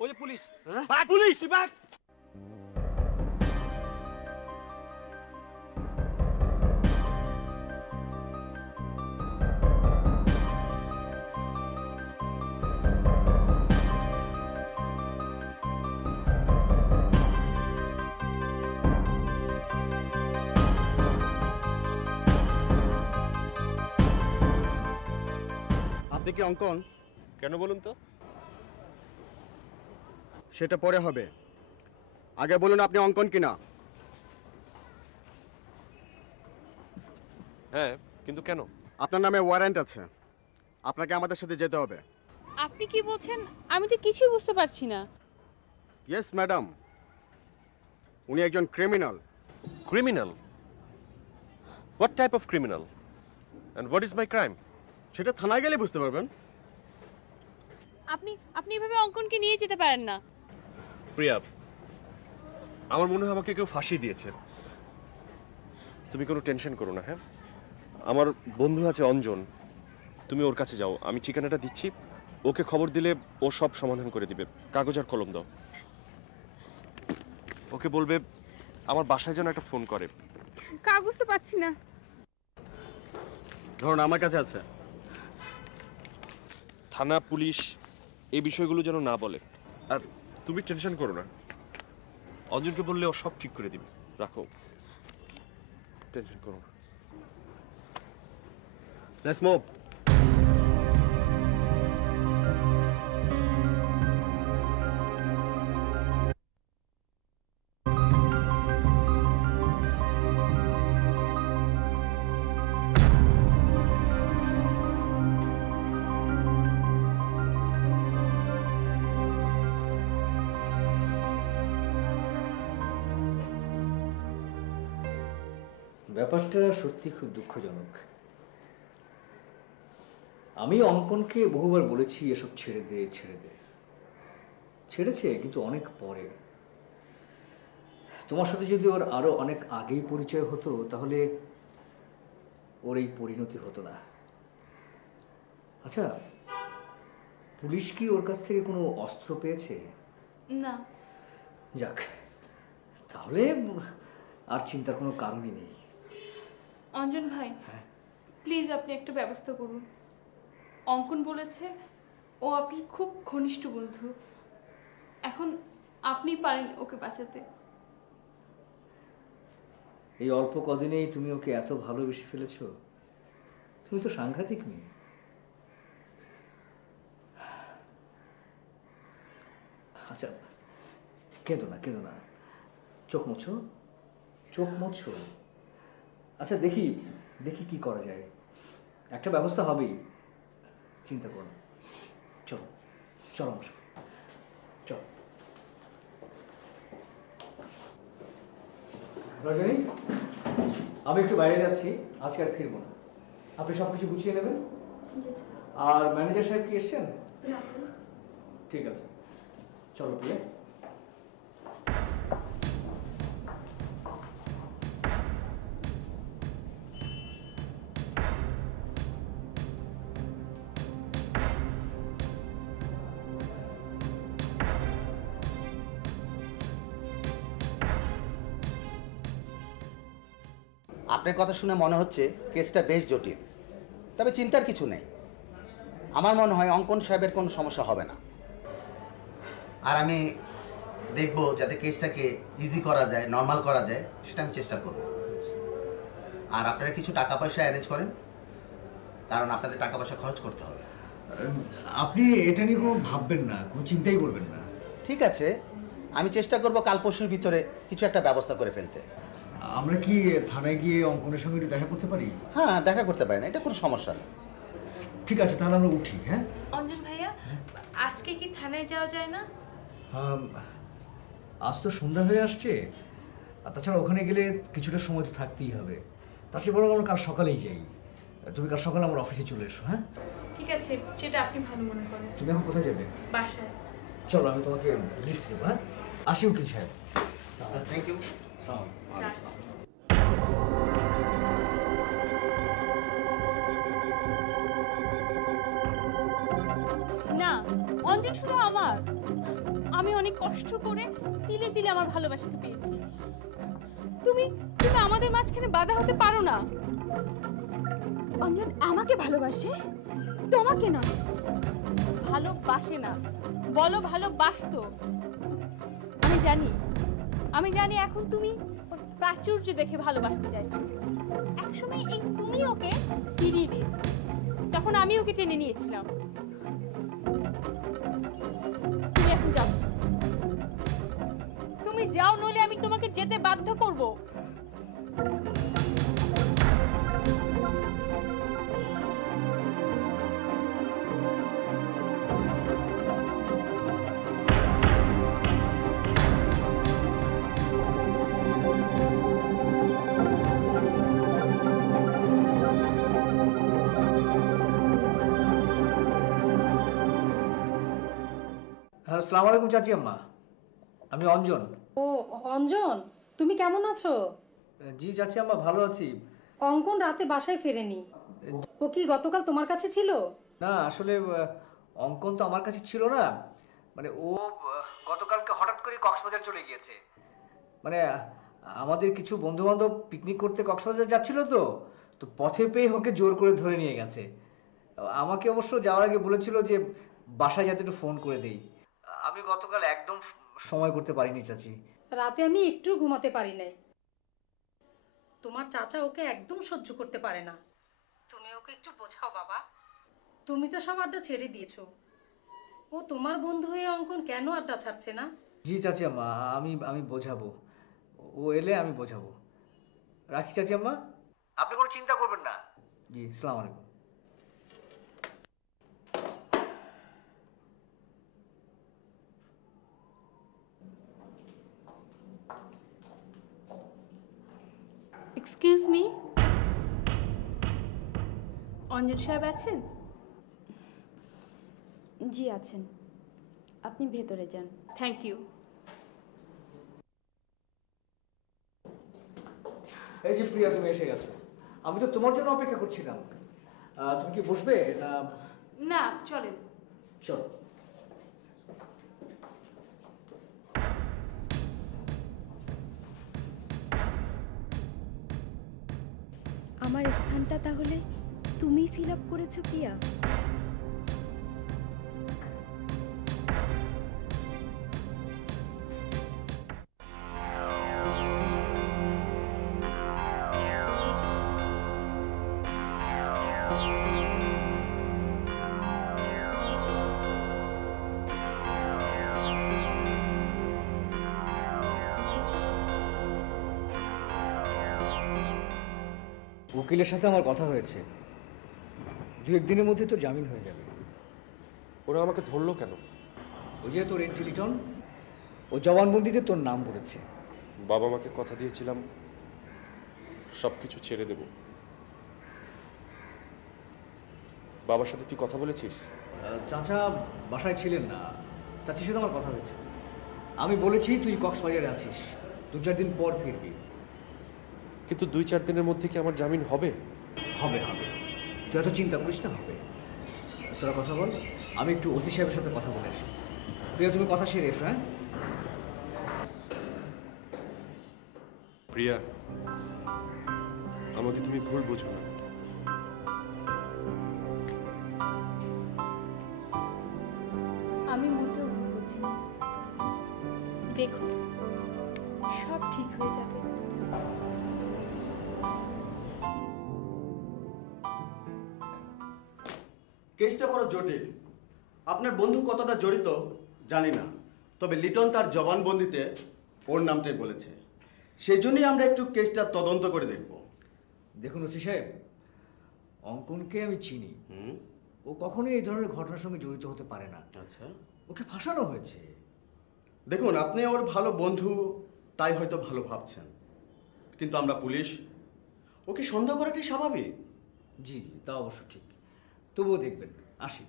ওই যে পুলিশ। হ্যাঁ, পুলিশ বাক। আপনি কি অঙ্কন? কেন বলুন তো? সেটা পরে হবে, আগে বলুন আপনি অঙ্কন কিনা। হ্যাঁ, কিন্তু কেন? আপনার নামে ওয়ারেন্ট আছে, আপনাকে আমাদের সাথে যেতে হবে। আপনি কি বলছেন? আমি তো কিছুই বুঝতে পারছি না। ইয়েস ম্যাডাম, উনি একজন criminal. Criminal? What type of criminal? And what is my crime? সেটা থানায় গেলে বুঝতে পারবেন। আপনি এভাবে অঙ্কনকে নিয়ে যেতে পারেন না। প্রিয়া, আমার মনে হয় আমাকে কেউ ফাঁসি দিয়েছে। তুমি কোনো টেনশন করো না। হ্যাঁ, আমার বন্ধু আছে অঞ্জন, তুমি ওর কাছে যাও, আমি ঠিকানাটা দিচ্ছি। ওকে খবর দিলে ও সব সমাধান করে দিবে। কাগজ আর কলম দাও। ওকে বলবে আমার বাসায় যেন একটা ফোন করে। কাগজ তো পাচ্ছি না। ধরুন আমার কাছে আছে। থানা, পুলিশ এই বিষয়গুলো যেন না বলে। আর তুমি টেনশন করো না, অঞ্জনকে বললে ও সব ঠিক করে দিবে। রাখো, টেনশন করো না। Let's move. ব্যাপারটা সত্যি খুব দুঃখজনক। আমি অঙ্কনকে বহুবার বলেছি এসব ছেড়ে দে ছেড়ে দে, ছেড়েছে কিন্তু অনেক পরে। তোমার সাথে যদি ওর আরো অনেক আগেই পরিচয় হতো তাহলে ওর এই পরিণতি হতো না। আচ্ছা, পুলিশ কি ওর কাছ থেকে কোনো অস্ত্র পেয়েছে? না। যাক, তাহলে আর চিন্তার কোনো কারণই নেই। অঞ্জন ভাই, প্লিজ আপনি একটা ব্যবস্থা করুন। অঙ্কন বলেছে ও আপনার খুব ঘনিষ্ঠ বন্ধু, এখন আপনি পারেন ওকে বাঁচাতে। এই অল্প কদিনেই তুমি ওকে এত ভালোবেসে ফেলেছো? তুমি তো সাংঘাতিক মেয়ে। আচ্ছা, কেঁদো না কেঁদো না, চোখ মুছো চোখ মুছো। আচ্ছা, দেখি দেখি কি করা যায়, একটা ব্যবস্থা হবেই, চিন্তা করো না। চলো চলো আমার সাথে, চলো। রজনী, আমি একটু বাইরে যাচ্ছি, আজকে আর ফিরবো না। আপনি সব কিছু গুছিয়ে নেবেন। আর ম্যানেজার সাহেব কি এসছেন? ঠিক আছে, চলো প্রিয়া। আপনার কথা শুনে মনে হচ্ছে কেসটা বেশ জটিল, তবে চিন্তার কিছু নেই। আমার মনে হয় অঙ্কন সাহেবের কোনো সমস্যা হবে না, আর আমি দেখব যাতে কেসটাকে ইজি করা যায়, নর্মাল করা যায়, সেটা আমি চেষ্টা করব। আর আপনারা কিছু টাকা পয়সা অ্যারেঞ্জ করেন, কারণ আপনাদের টাকা পয়সা খরচ করতে হবে। আপনি এটা নিয়ে কোনো ভাববেন না, কোনো চিন্তাই করবেন না। ঠিক আছে, আমি চেষ্টা করব কাল পরশুর ভিতরে কিছু একটা ব্যবস্থা করে ফেলতে। আমরা কি থানায় গিয়ে অঙ্কনের সঙ্গে একটু দেখা করতে পারি? হ্যাঁ, দেখা করতে পারেন, এটা কোনো সমস্যা নেই। ঠিক আছে, তাহলে আমরা উঠি। হ্যাঁ অঞ্জন ভাইয়া, আজকে কি থানায় যাওয়া যায় না? আজ তো সন্ধ্যা হয়ে আসছে, আর তাছাড়া ওখানে গেলে কিছুটা সময় তো থাকতেই হবে। তার চেয়ে বরং আমরা কাল সকালেই যাই। তুমি কাল সকালে আমার অফিসে চলে এসো। হ্যাঁ ঠিক আছে, যেটা আপনি ভালো মনে করেন। তুমি এখন কোথায় যাবে? বাসায়। চলো, আমি তোমাকে লিফট দেবো। হ্যাঁ, আসি উকিল সাহেব। Thank you. না, অঞ্জন শুধু আমার। আমি অনেক কষ্ট করে তিলে তিলে আমার ভালোবাসাকে পেয়েছি। তুমি তুমি আমাদের মাঝখানে বাধা হতে পারো না। অঞ্জন আমাকে ভালোবাসে, তোমাকে না। ভালোবাসে না, বলো ভালোবাসতো। আমি জানি এখন তুমি প্রাচুর্য দেখে ভালোবাসতে চাইছো। একসময় এই তুমি ওকে ফিরিয়ে দিয়েছো, তখন আমি ওকে টেনে নিয়েছিলাম। তুমি এখন যাও, তুমি যাও, নইলে আমি তোমাকে যেতে বাধ্য করব। হ্যালো, আসসালামু আলাইকুম চাচি আম্মা, আমি অঞ্জন। ও অঞ্জন, তুমি কেমন আছো? জি চাচি আম্মা, ভালো আছি। অঙ্কন রাতে বাসায় ফেরেনি, ও কি গতকাল তোমার কাছে ছিল? না, আসলে অঙ্কন তো আমার কাছে ছিল না, মানে ও গতকালকে হঠাৎ করে কক্সবাজার চলে গিয়েছে। মানে আমাদের কিছু বন্ধু বান্ধব পিকনিক করতে কক্সবাজার যাচ্ছিল, তো পথে পেয়ে ওকে জোর করে ধরে নিয়ে গেছে। আমাকে অবশ্য যাওয়ার আগে বলেছিল যে বাসায় যাতে একটু ফোন করে দেই। আমি গতকাল একদম সময় করতে পারিনি চাচি। রাতে আমি একটু ঘুমাতে পারি নাই। তোমার চাচা ওকে একদম সহ্য করতে পারে না, তুমি ওকে একটু বোঝাও বাবা। তুমি তো সব আড্ডা ছেড়ে দিয়েছো, ও তোমার বন্ধু হয়ে অঙ্কন কেন আড্ডা ছাড়ছে না? জি চাচি আম্মা, আমি বোঝাবো, ও এলে আমি বোঝাবো। রাখি চাচি আম্মা, আপনি কোনো চিন্তা করবেন না। জি, আসসালামু আলাইকুম। এক্সকিউজ মি, অঞ্জন সাহেব আছেন? জি আছেন, আপনি ভেতরে যান। Thank you. এই যে প্রিয়া, তুমি এসে গেছো। আমি তো তোমার জন্য অপেক্ষা করছিলাম। তুমি কি বসবে না? না, চলেন। চলো। আমার স্থানটা তাহলে তুমি ফিল আপ করেছো প্রিয়া? উকিলের সাথে আমার কথা হয়েছে, 2-1 দিনের মধ্যে তো জামিন হয়ে যাবে। ওরা আমাকে ধরলো কেন? ওই যে তোর এন্ট্রি রিটার্ন, ও জবানবন্দিতে তোর নাম বলেছে। বাবা মাকে কথা দিয়েছিলাম সব কিছু ছেড়ে দেব। বাবার সাথে তুই কথা বলেছিস? চাচা বাসায় ছিলেন না, চাচির সাথে আমার কথা হয়েছে। আমি বলেছি তুই কক্সবাজারে আছিস, 2-4 দিন পর ফিরবি। কিন্তু 2-4 দিনের মধ্যে কি আমার জামিন হবে? হবে হবে, তুই এত চিন্তা করিস না, হবে। তোরা কথা বল, আমি একটু ওসি সাহেবের সাথে কথা বলে আসি। প্রিয়া, তুমি কথা সেরে এসো। হ্যাঁ প্রিয়া, আমাকে তুমি ভুল বুঝো না। আমি মোটেও ভুল বুঝি না। দেখো, সব ঠিক হয়ে যাবে। কেসটা বড় জটিল। আপনার বন্ধু কতটা জড়িত জানি না, তবে লিটন তার জবানবন্দিতে ওর নামটাই বলেছে। সেই জন্যই আমরা একটু কেসটা তদন্ত করে দেখব। দেখুন ওসি সাহেব, অঙ্কনকে আমি চিনি। ও কখনোই এই ধরনের ঘটনার সঙ্গে জড়িত হতে পারে না। আচ্ছা, ওকে ফাঁসানো হয়েছে। দেখুন, আপনি ওর ভালো বন্ধু তাই হয়তো ভালো ভাবছেন, কিন্তু আমরা পুলিশ, ওকে সন্দেহ করাটাই স্বাভাবিক। জি জি, তা অবশ্য ঠিক, তবুও দেখবেন। আসি।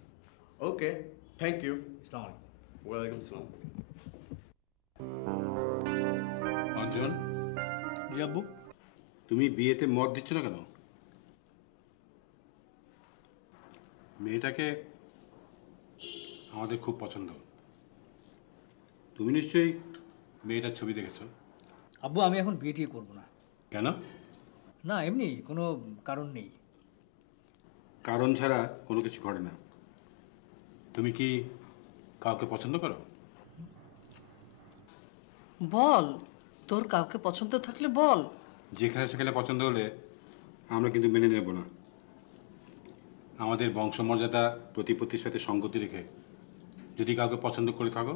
ওকে, থ্যাংক ইউ। আসসালামু আলাইকুম। ওয়ালাইকুম আসসালাম। অঞ্জন। জি আব্বু। তুমি বিয়েতে মত দিচ্ছ না কেন? মেয়েটাকে আমাদের খুব পছন্দ। তুমি নিশ্চয়ই মেয়েটার ছবি দেখেছো? আব্বু, আমি এখন বিয়ে টিয়ে করবো না। কেন? না, এমনি কোনো কারণ নেই। কারণ ছাড়া কোনো কিছু ঘটে না। তুমি কি কাউকে পছন্দ করো? বল, তোর কাউকে পছন্দ থাকলে বল। যেখানে সেখানে পছন্দ হলে আমরা কিন্তু মেনে নেব না। আমাদের বংশমর্যাদা প্রতিপত্তির সাথে সঙ্গতি রেখে যদি কাউকে পছন্দ করে থাকো,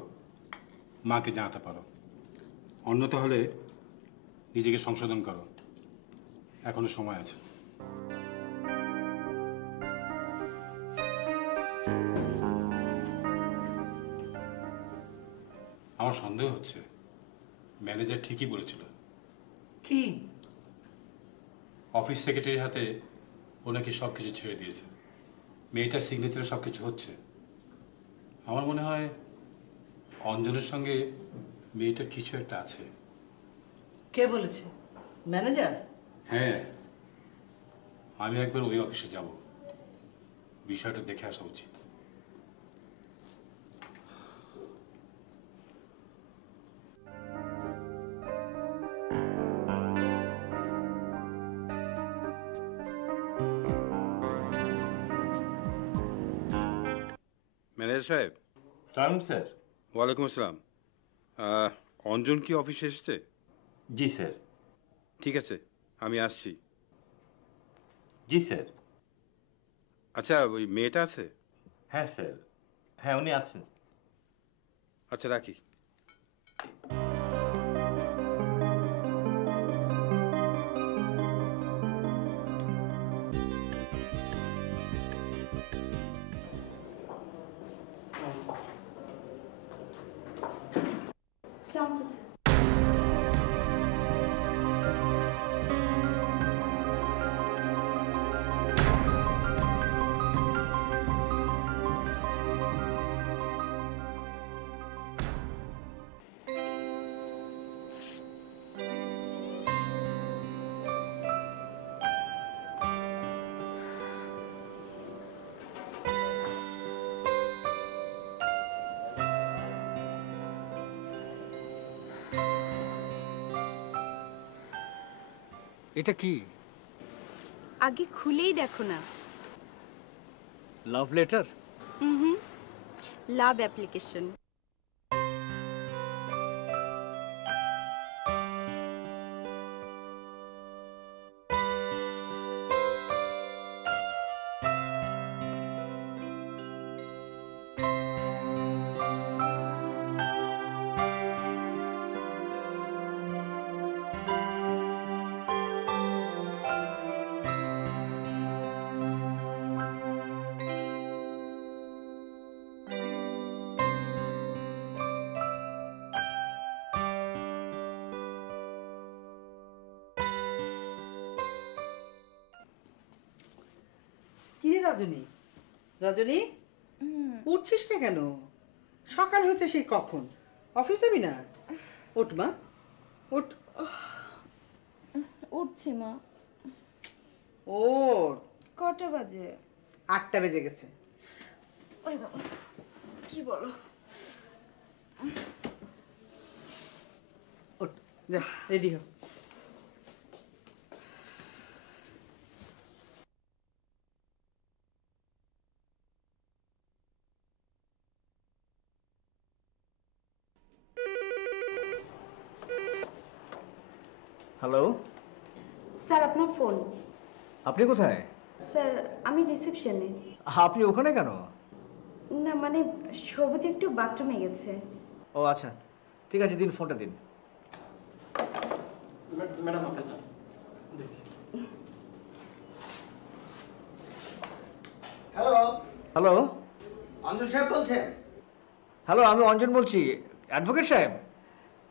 মাকে জানাতে পারো। অন্যথা হলে নিজেকে সংশোধন করো, এখনো সময় আছে। আমার সন্দেহ হচ্ছে ম্যানেজার ঠিকই বলেছিল। কি? অফিস সেক্রেটারির হাতে ওনাকে সব কিছু ছেড়ে দিয়েছে। মেয়েটার সিগনেচারে সব কিছু হচ্ছে। আমার মনে হয় অঞ্জনের সঙ্গে মেয়েটার কিছু একটা আছে। কে বলেছে? ম্যানেজার? হ্যাঁ, আমি একবার ওই অফিসে যাব, বিষয়টা দেখে আসা উচিত। ম্যানেজার সাহেব। সালাম স্যার। ওয়ালাইকুম আসসালাম। অঞ্জন কি অফিসে এসেছে? জি স্যার। ঠিক আছে, আমি আসছি। জি স্যার। আচ্ছা, ওই মেয়েটা আছে? হ্যাঁ স্যার, হ্যাঁ উনি আছেন। আচ্ছা, রাখি। এটা কি? আগে খুলেই দেখো না। Love letter? Love application. কি রে রজনী? রজনী, উঠছিস না কেন? সকাল হয়েছে সেই কখন? অফিস যাবি না? ওঠ মা, ওঠ। উঠছি মা। ওঠ। কটা বাজে? 8টা বেজে গেছে। ওরে বাবা, কি বলো? ওঠ, যা রেডি হ। হ্যালো স্যার, আপনার ফোন। আপনি কোথায়? স্যার, আমি রিসেপশনে। আপনি ওখানে কেন? না মানে সবুজ একটু বাথরুমে গেছে। ও আচ্ছা, ঠিক আছে, দিন ফোনটা দিন। ম্যাডাম আপনার নাম। হ্যালো হ্যালো অঞ্জন সাহেব বলছেন? হ্যালো, আমি অঞ্জন বলছি, অ্যাডভোকেট সাহেব।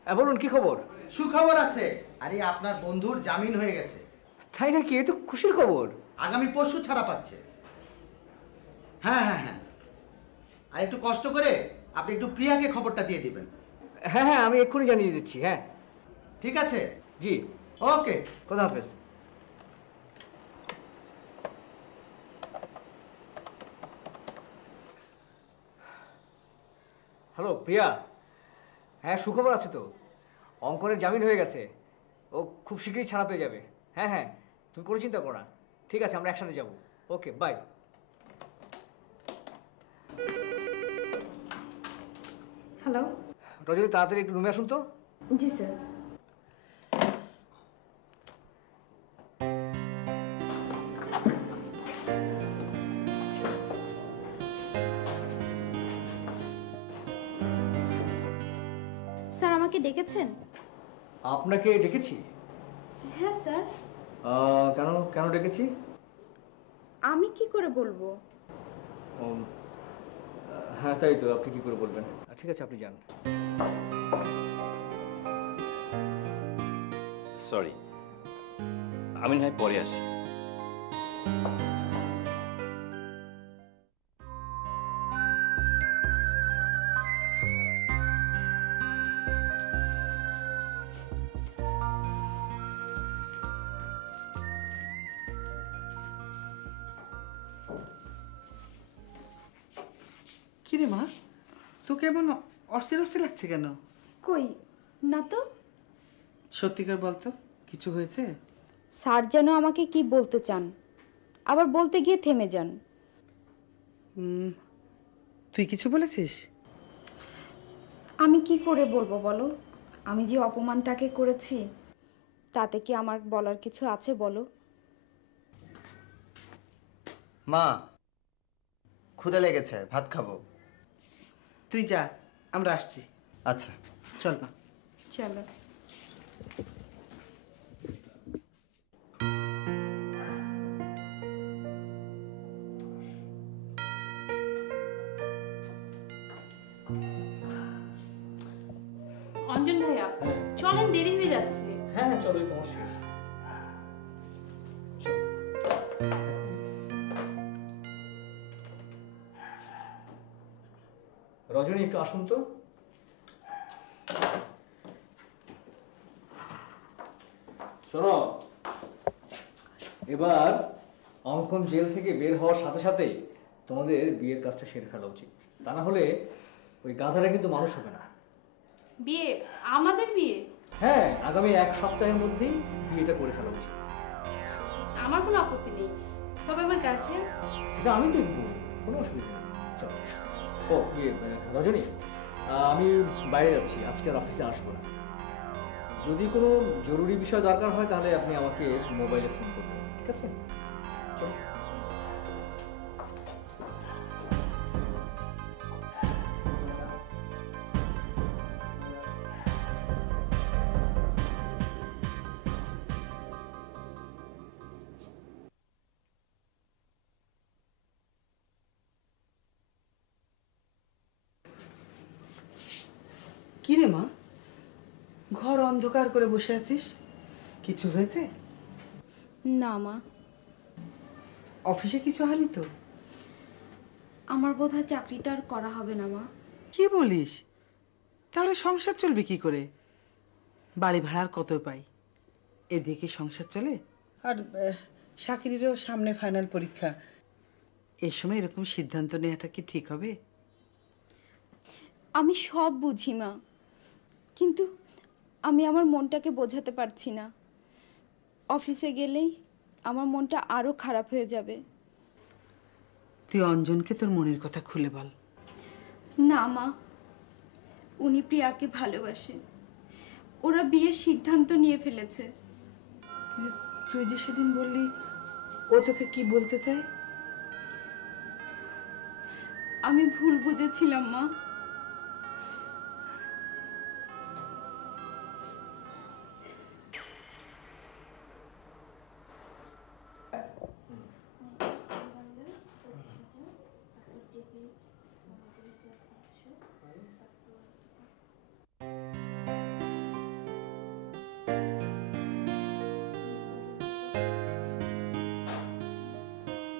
হ্যাঁ বলুন, কি খবর? সুখবর আছে। আরে আপনার বন্ধুর জামিন হয়ে গেছে। তাই নাকি? এ তো খুশির খবর। আগামী পরশু ছাড়া পাচ্ছে। হ্যাঁ হ্যাঁ হ্যাঁ, আর একটু কষ্ট করে আপনি একটু প্রিয়াকে খবরটা দিয়ে দিবেন। হ্যাঁ হ্যাঁ, আমি এক্ষুনি জানিয়ে দিচ্ছি। হ্যাঁ ঠিক আছে। জি, ওকে, খোদা হাফেজ। হ্যালো প্রিয়া, হ্যাঁ সুখবর আছে তো, অঙ্কনের জামিন হয়ে গেছে। ও খুব শীঘ্রই ছাড়া পেয়ে যাবে। হ্যাঁ হ্যাঁ, তুমি কোনো চিন্তা করো না। ঠিক আছে, আমরা একসাথে যাব। ওকে, বাই। হ্যালো রজনী, তাড়াতাড়ি একটু রুমে আসুন তো। জি স্যার। স্যার, আমাকে ডেকেছেন? আপনাকে ডেকেছি? হ্যাঁ স্যার। কেন কেন ডেকেছি? আমি কি করে বলবো? হ্যাঁ তাই তো, আপনি কি করে বলবেন? ঠিক আছে, আপনি যান। সরি, আমি না হয় পরে আসি। কি রে মা, তোকে এমন অস্থির অস্থির লাগছে কেন? কই না তো। সত্যিকার বলতো, কিছু হয়েছে? স্যার যেন আমাকে কি বলতে চান, আবার বলতে গিয়ে থেমে যান। তুই কিছু বলেছিস? আমি কি করে বলবো বলো? আমি যে অপমান তাকে করেছি, তাতে কি আমার বলার কিছু আছে বলো? মা, ক্ষুধা লেগেছে, ভাত খাবো। তুই যা, আমরা আসছি। আচ্ছা চল না। চলো। অঞ্জন ভাইয়া, চলেন, দেরি হয়ে যাচ্ছে। হ্যাঁ হ্যাঁ, চলো, তোমার শেষ। রজনী, একটু আসুন তো। শোনো, এবার অঙ্কন জেল থেকে বের হওয়ার সাথে সাথে তোমাদের বিয়ের কাজটা সেরে ফেলা উচিত। তা না হলে ওই গাধারা কিন্তু মানুষ হবে না। বিয়ে? আমাদের বিয়ে? হ্যাঁ, আগামী 1 সপ্তাহের মধ্যেই বিয়েটা করে ফেলা উচিত। আমার কোনো আপত্তি নেই, তবে আমার গার্জিয়ান। সেটা আমি দেখবো, কোনো অসুবিধা নেই। চল। ও ইয়ে রজনী, আমি বাইরে যাচ্ছি, আজকে আর অফিসে আসবো না। যদি কোনো জরুরি বিষয় দরকার হয় তাহলে আপনি আমাকে মোবাইলে ফোন করবেন, ঠিক আছে? চল। কি রে মা, ঘর অন্ধকার করে বসে আছিস? কিছু হয়েছে? না মা। অফিসে কিছু হয়নি তো? আমার বোধহয় চাকরিটা আর করা হবে না মা। কি বলিস? তাহলে সংসার চলবে কি করে? বাড়ি ভাড়ার কত পাই, এদিকে সংসার চলে? আর শাকিরেরও সামনে ফাইনাল পরীক্ষা, এই সময় এরকম সিদ্ধান্ত নেওয়াটা কি ঠিক হবে? আমি সব বুঝি মা, কিন্তু আমি আমার মনটাকে বোঝাতে পারছি না। অফিসে গেলেই আমার মনটা আরো খারাপ হয়ে যাবে। তুই অঞ্জনকে তোর মনের কথা খুলে বল। না মা, উনি প্রিয়াকে ভালোবাসেন, ওরা বিয়ের সিদ্ধান্ত নিয়ে ফেলেছে। তুই যে সেদিন বললি ও তোকে কি বলতে চায়? আমি ভুল বুঝেছিলাম মা।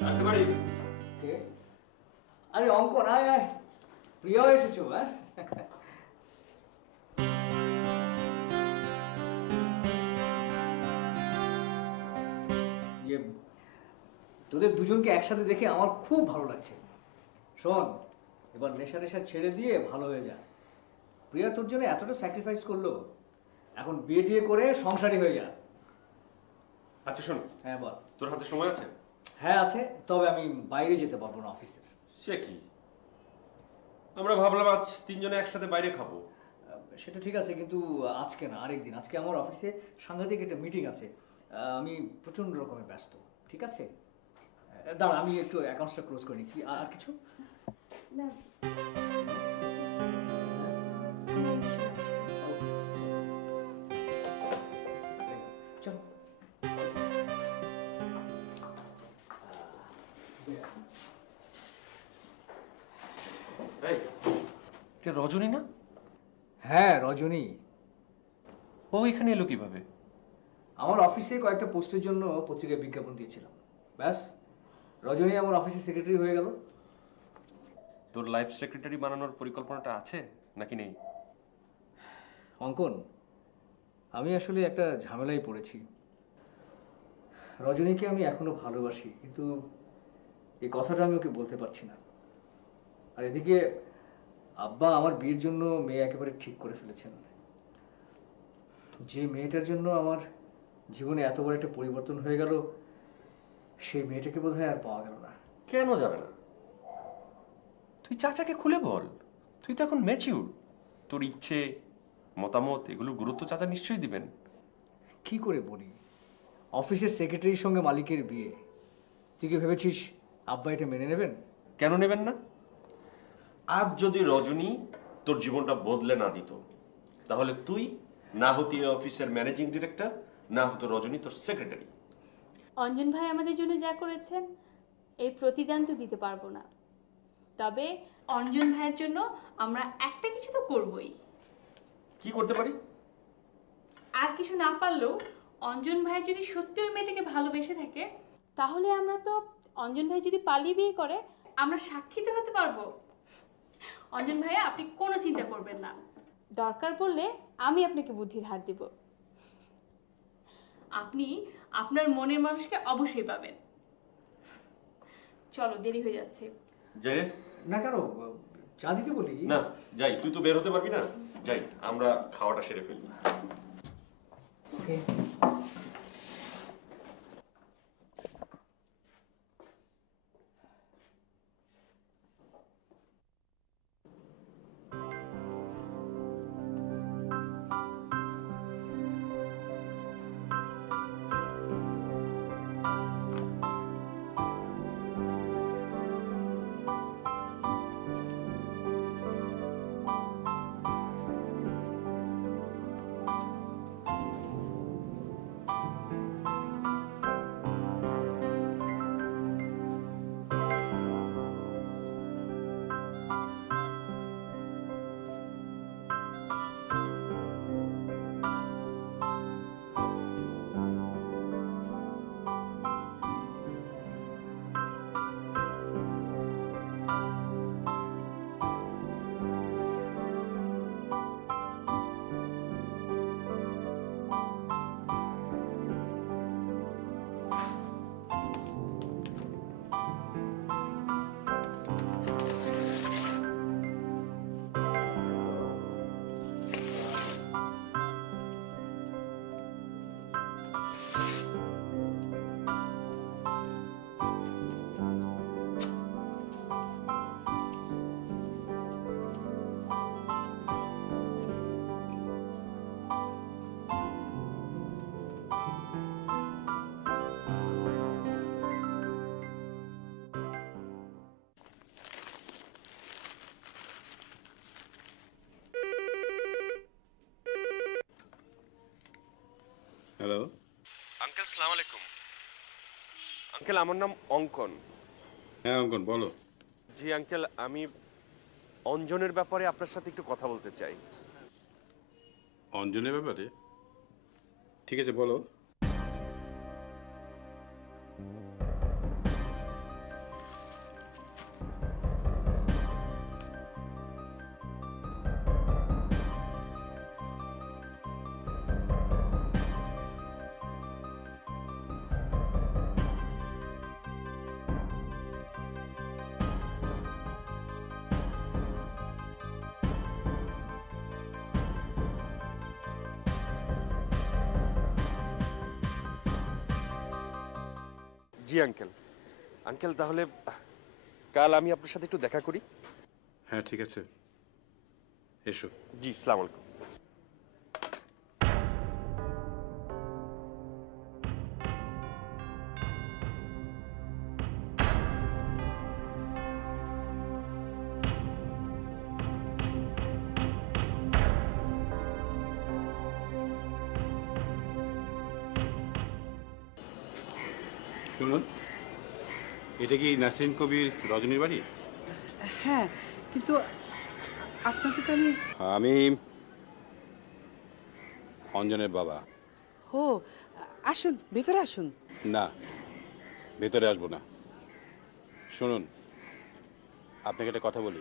আসতে পারি? কে? আরে অঙ্কন, আয় আয়, প্রিয়াও এসেছো? হ্যাঁ, তোদের দুজনকে একসাথে দেখে আমার খুব ভালো লাগছে। শোন, এবার নেশা নেশা ছেড়ে দিয়ে ভালো হয়ে যা। প্রিয়া তোর জন্য এতটা স্যাক্রিফাইস করলো, এখন বিয়ে টিয়ে করে সংসারী হয়ে যা। আচ্ছা শোন, হ্যাঁ বল। তোর হাতে সময় আছে? হ্যাঁ আছে, তবে আমি বাইরে যেতে পারবো না অফিসে। সে কি, আমরা ভাবলাম আজ তিনজনে একসাথে বাইরে খাবো। সেটা ঠিক আছে, কিন্তু আজকে না, আরেকদিন। আজকে আমার অফিসে সাংঘাতিক একটা মিটিং আছে, আমি প্রচণ্ড রকমের ব্যস্ত। ঠিক আছে, দাঁড়া আমি একটু অ্যাকাউন্টসটা ক্লোজ করি। কি আর কিছু? না। চল। এটা রজনী না? হ্যাঁ রজনী। ও এখানে এলো কিভাবে? আমার অফিসে কয়েকটা পোস্টের জন্য পত্রিকায় বিজ্ঞাপন দিয়েছিলাম, ব্যাস রজনী আমার অফিসের সেক্রেটারি হয়ে গেল। তোর লাইফ সেক্রেটারি বানানোর পরিকল্পনাটা আছে নাকি নেই? অঙ্কন, আমি আসলে একটা ঝামেলায় পড়েছি। রজনীকে আমি এখনো ভালোবাসি, কিন্তু এই কথাটা আমি ওকে বলতে পারছি না। আর এদিকে আব্বা আমার বিয়ের জন্য মেয়ে একেবারে ঠিক করে ফেলেছেন। যে মেয়েটার জন্য আমার জীবনে এত বড় একটা পরিবর্তন হয়ে গেল, সেই মেয়েটাকে বোধহয় আর পাওয়া গেল না। কেন যাবে না? তুই চাচাকে খুলে বল, তুই তো এখন ম্যাচিউর। তোর ইচ্ছে মতামত এগুলোর গুরুত্ব চাচা নিশ্চয়ই দিবেন। কি করে বলি, অফিসের সেক্রেটারির সঙ্গে মালিকের বিয়ে, তুই কি ভেবেছিস আব্বা এটা মেনে নেবেন? কেন নেবেন না? আজ যদি রজনী তোর জীবনটা বদলে না দিত, তাহলে তুই না হতি অফিসের ম্যানেজিং ডিরেক্টর, না হতো রজনী তোর সেক্রেটারি। অঞ্জন ভাই আমাদের জন্য যা করেছেন এর প্রতিদান তো দিতে পারবো না, তবে অঞ্জন ভাইয়ের জন্য আমরা একটা কিছু তো করবই। কি করতে পারি? আর কিছু না পারলেও অঞ্জন ভাই যদি সত্যি ওই মেয়েটাকে ভালোবেসে থাকে, তাহলে আমরা তো অঞ্জন ভাই যদি পালিয়ে বিয়ে করে আমরা সাক্ষীতে হতে পারবো। অঞ্জন ভাইয়া, আপনি কোনো চিন্তা করবেন না, দরকার পড়লে আমি আপনাকে বুদ্ধি ধার দিব। আপনি আপনার মনের মানুষকে অবশ্যই পাবেন। চলো, দেরি হয়ে যাচ্ছে। যাই রে? না কেন, চা দিতে বলি? না যাই, তুই তো বের হতে পারবি না। যাই, আমরা খাওয়াটা সেরে ফেলি। আঙ্কেল সালাম আলাইকুম। আঙ্কেল আমার নাম অঙ্কন। হ্যাঁ অঙ্কন বলো। জি আঙ্কেল, আমি অঞ্জনের ব্যাপারে আপনার সাথে একটু কথা বলতে চাই। অঞ্জনের ব্যাপারে? ঠিক আছে বলো। জি আঙ্কেল। আঙ্কেল তাহলে কাল আমি আপনার সাথে একটু দেখা করি? হ্যাঁ ঠিক আছে, এসো। জি আসসালামু আলাইকুম। শুনুন, এটা কি নাসরিন কবির রজনীর বাড়ি? হ্যাঁ, কিন্তু আপনাকে তো আমি অঞ্জনের বাবা। ও আসুন, ভেতরে আসুন। না, ভেতরে আসবো না। শুনুন, আপনাকে একটা কথা বলি।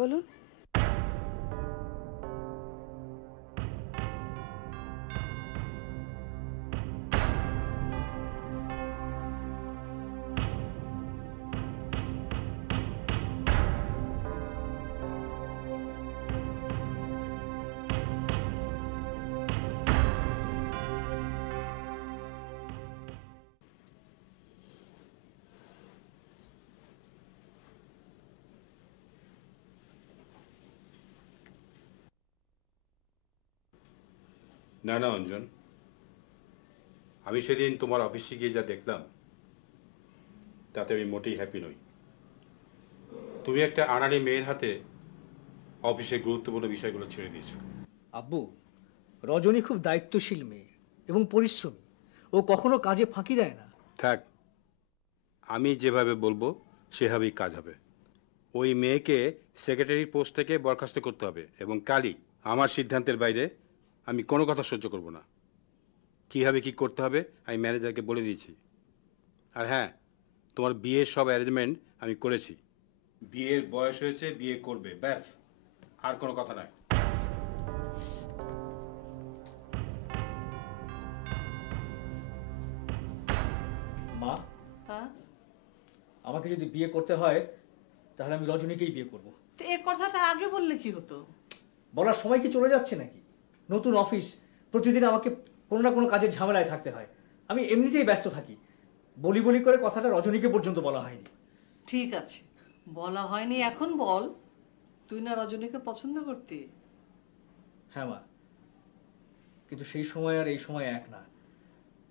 বলুন। না না অঞ্জন, আমি সেদিন তোমার অফিসে গিয়ে যা দেখলাম তাতে আমি মোটেই হ্যাপি নই। তুমি একটা আনাড়ি মেয়ের হাতে অফিসের গুরুত্বপূর্ণ বিষয়গুলো ছেড়ে দিয়েছো। আব্বু, রজনী খুব দায়িত্বশীল মেয়ে এবং পরিশ্রমী। ও কখনো কাজে ফাঁকি দেয় না। থাক, আমি যেভাবে বলবো সেভাবেই কাজ হবে। ওই মেয়েকে সেক্রেটারির পোস্ট থেকে বরখাস্ত করতে হবে এবং কালই। আমার সিদ্ধান্তের বাইরে আমি কোনো কথা সহ্য করব না। কীভাবে কী করতে হবে আমি ম্যানেজারকে বলে দিয়েছি। আর হ্যাঁ, তোমার বিয়ের সব অ্যারেঞ্জমেন্ট আমি করেছি। বিয়ের বয়স হয়েছে, বিয়ে করবে, ব্যাস, আর কোনো কথা নয়। মা, আমাকে যদি বিয়ে করতে হয় তাহলে আমি রজনীকেই বিয়ে করব। তো এই কথাটা আগে বললে কি হতো? বলার সময় কি চলে যাচ্ছে নাকি? নতুন অফিস, প্রতিদিন আমাকে কোনো না কোনো কাজের ঝামেলায় থাকতে হয়। আমি এমনিতেই ব্যস্ত থাকি। বলি বলি করে কথাটা রজনীকে পর্যন্ত বলা হয়নি। ঠিক আছে, বলা হয়নি, এখন বল। তুই না রজনীকে পছন্দ করতি? হ্যাঁ মা, কিন্তু সেই সময় আর এই সময় এক না।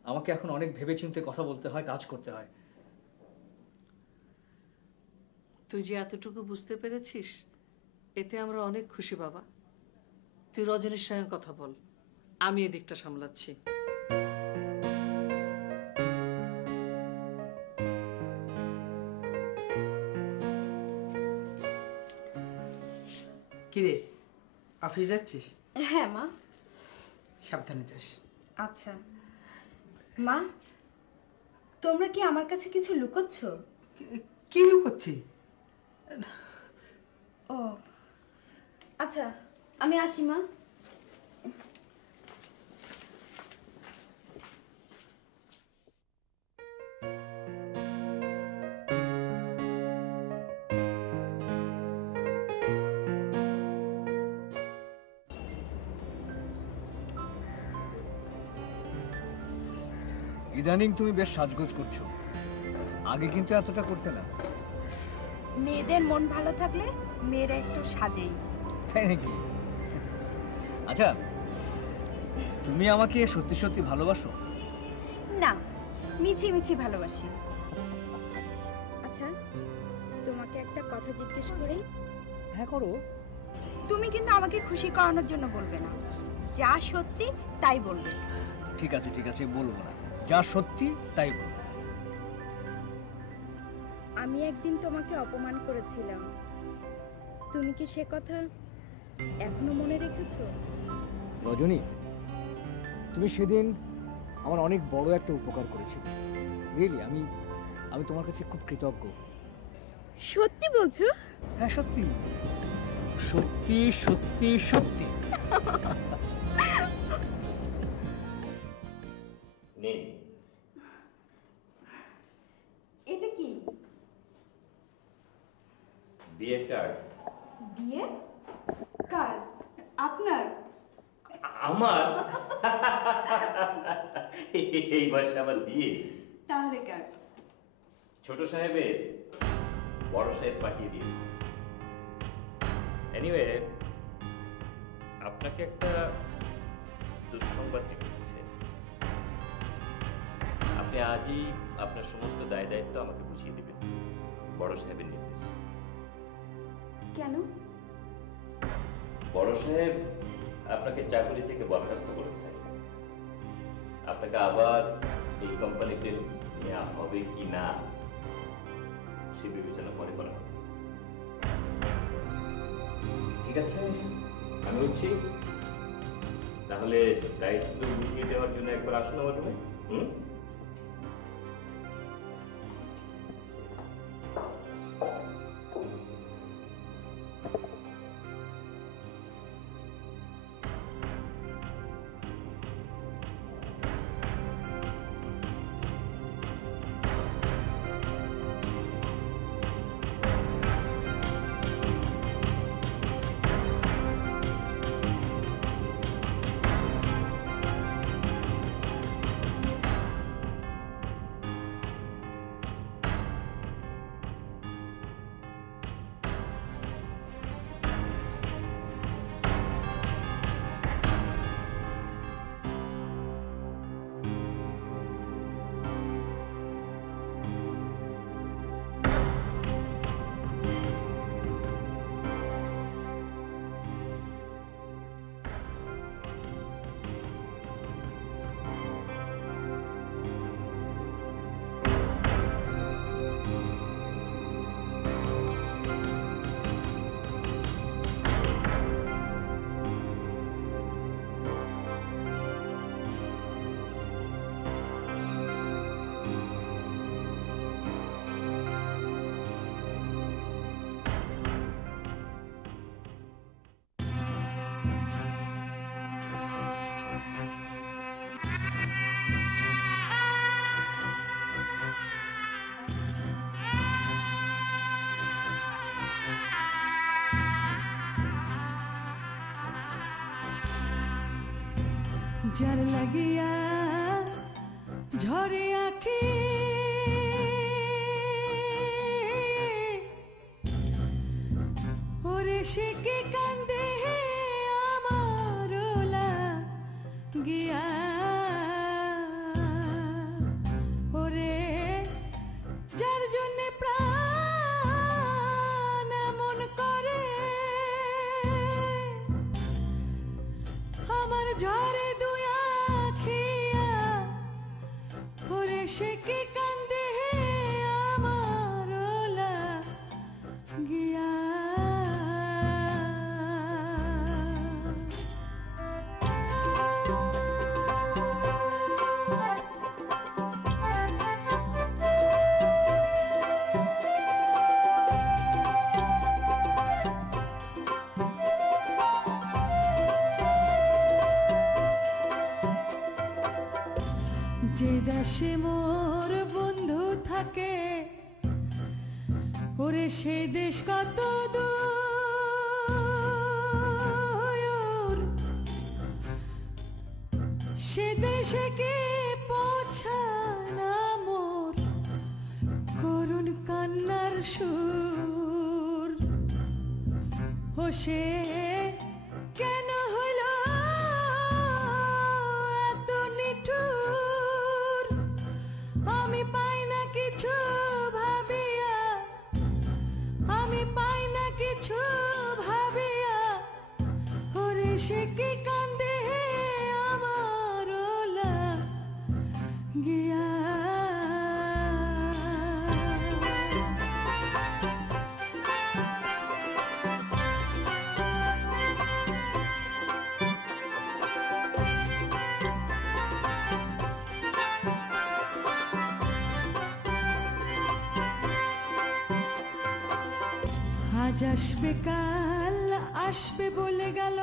আমাকে এখন অনেক ভেবেচিন্তে কথা বলতে হয়, কাজ করতে হয়। তুই যে এতটুকু বুঝতে পেরেছিস, এতে আমরা অনেক খুশি বাবা। তুই রজনীর সঙ্গে কথা বল, আমি এদিকটা সামলাচ্ছি। কিরে, অফিস যাচ্ছিস? হ্যাঁ মা। সাবধানে যাস। আচ্ছা মা, তোমরা কি আমার কাছে কিছু লুকোচ্ছ? কি লুকোচ্ছি? ও আচ্ছা, আমি আসি মা। ইদানিং তুমি বেশ সাজগোজ করছো, আগে কিন্তু এতটা করতে না। মেয়েদের মন ভালো থাকলে মেয়েরা একটু সাজেই। তাই নাকি? আচ্ছা, তুমি আমাকে সত্যি সত্যি ভালোবাসো? না, মিছি মিছি ভালোবাসি। আচ্ছা, তোমাকে একটা কথা জিজ্ঞেস করি? হ্যাঁ করো। তুমি কিন্তু আমাকে খুশি করানোর জন্য বলবে না, যা সত্যি তাই বলবে। ঠিক আছে ঠিক আছে, বলবো না। যা সত্যি তাই বল। আমি একদিন তোমাকে অপমান করেছিলাম, তুমি কি সে কথা এখনো মনে রেখেছো? রজনী, তুমি সেদিন আমার অনেক বড় একটা উপকার করেছিলে। রিয়েলি আমি তোমার কাছে খুব কৃতজ্ঞ। সত্যি বলছো? হ্যাঁ সত্যি সত্যি সত্যি সত্যি। এটা কি? বিয়ে কার্ড। বিয়ে কার্ড? আপনার? আমার? এই বয়সে আমার বিয়ে? তাহলে কার্ড ছোট সাহেবের বড় সাহেব পাঠিয়ে দিয়েছে। এনিওয়ে, আপনাকে একটা দুঃসংবাদ দিতে হচ্ছে। আপনি আজই আপনার সমস্ত দায় দায়িত্ব আমাকে বুঝিয়ে দেবেন, বড় সাহেবের নির্দেশ। কেন? বড় সাহেব আপনাকে চাকরি থেকে বরখাস্ত করেছে। আপনাকে আবার এই কোম্পানিতে নেওয়া হবে কি না সে বিবেচনা পরে করা হবে। ঠিক আছে, আমি উঠছি। তাহলে দায়িত্ব বুঝিয়ে দেওয়ার জন্য একবার আসুন আমার রুমে। যার লাগিয়া ঝরে আঁখি ওরে সে কি কান্দে আমার লাগিয়া ওরে যার জন্য প্রাণ মন করে আমার ঝরে সে কি কান্দে আমার লাগিয়া যে দেশে মোর বন্ধু থাকে ওরে সে দেশ কত দূর সে দেশে কে পৌঁছানা মোর করুণ কান্নার সুর ও সে কেন হলো এত নিঠুর আমি পাই না কিছু ভাবিয়া আমি পাই না কিছু ভাবিয়া ওরে সে কি কান্দে আমার লাগিয়া আজ আসবে কাল আসবে বলে গেল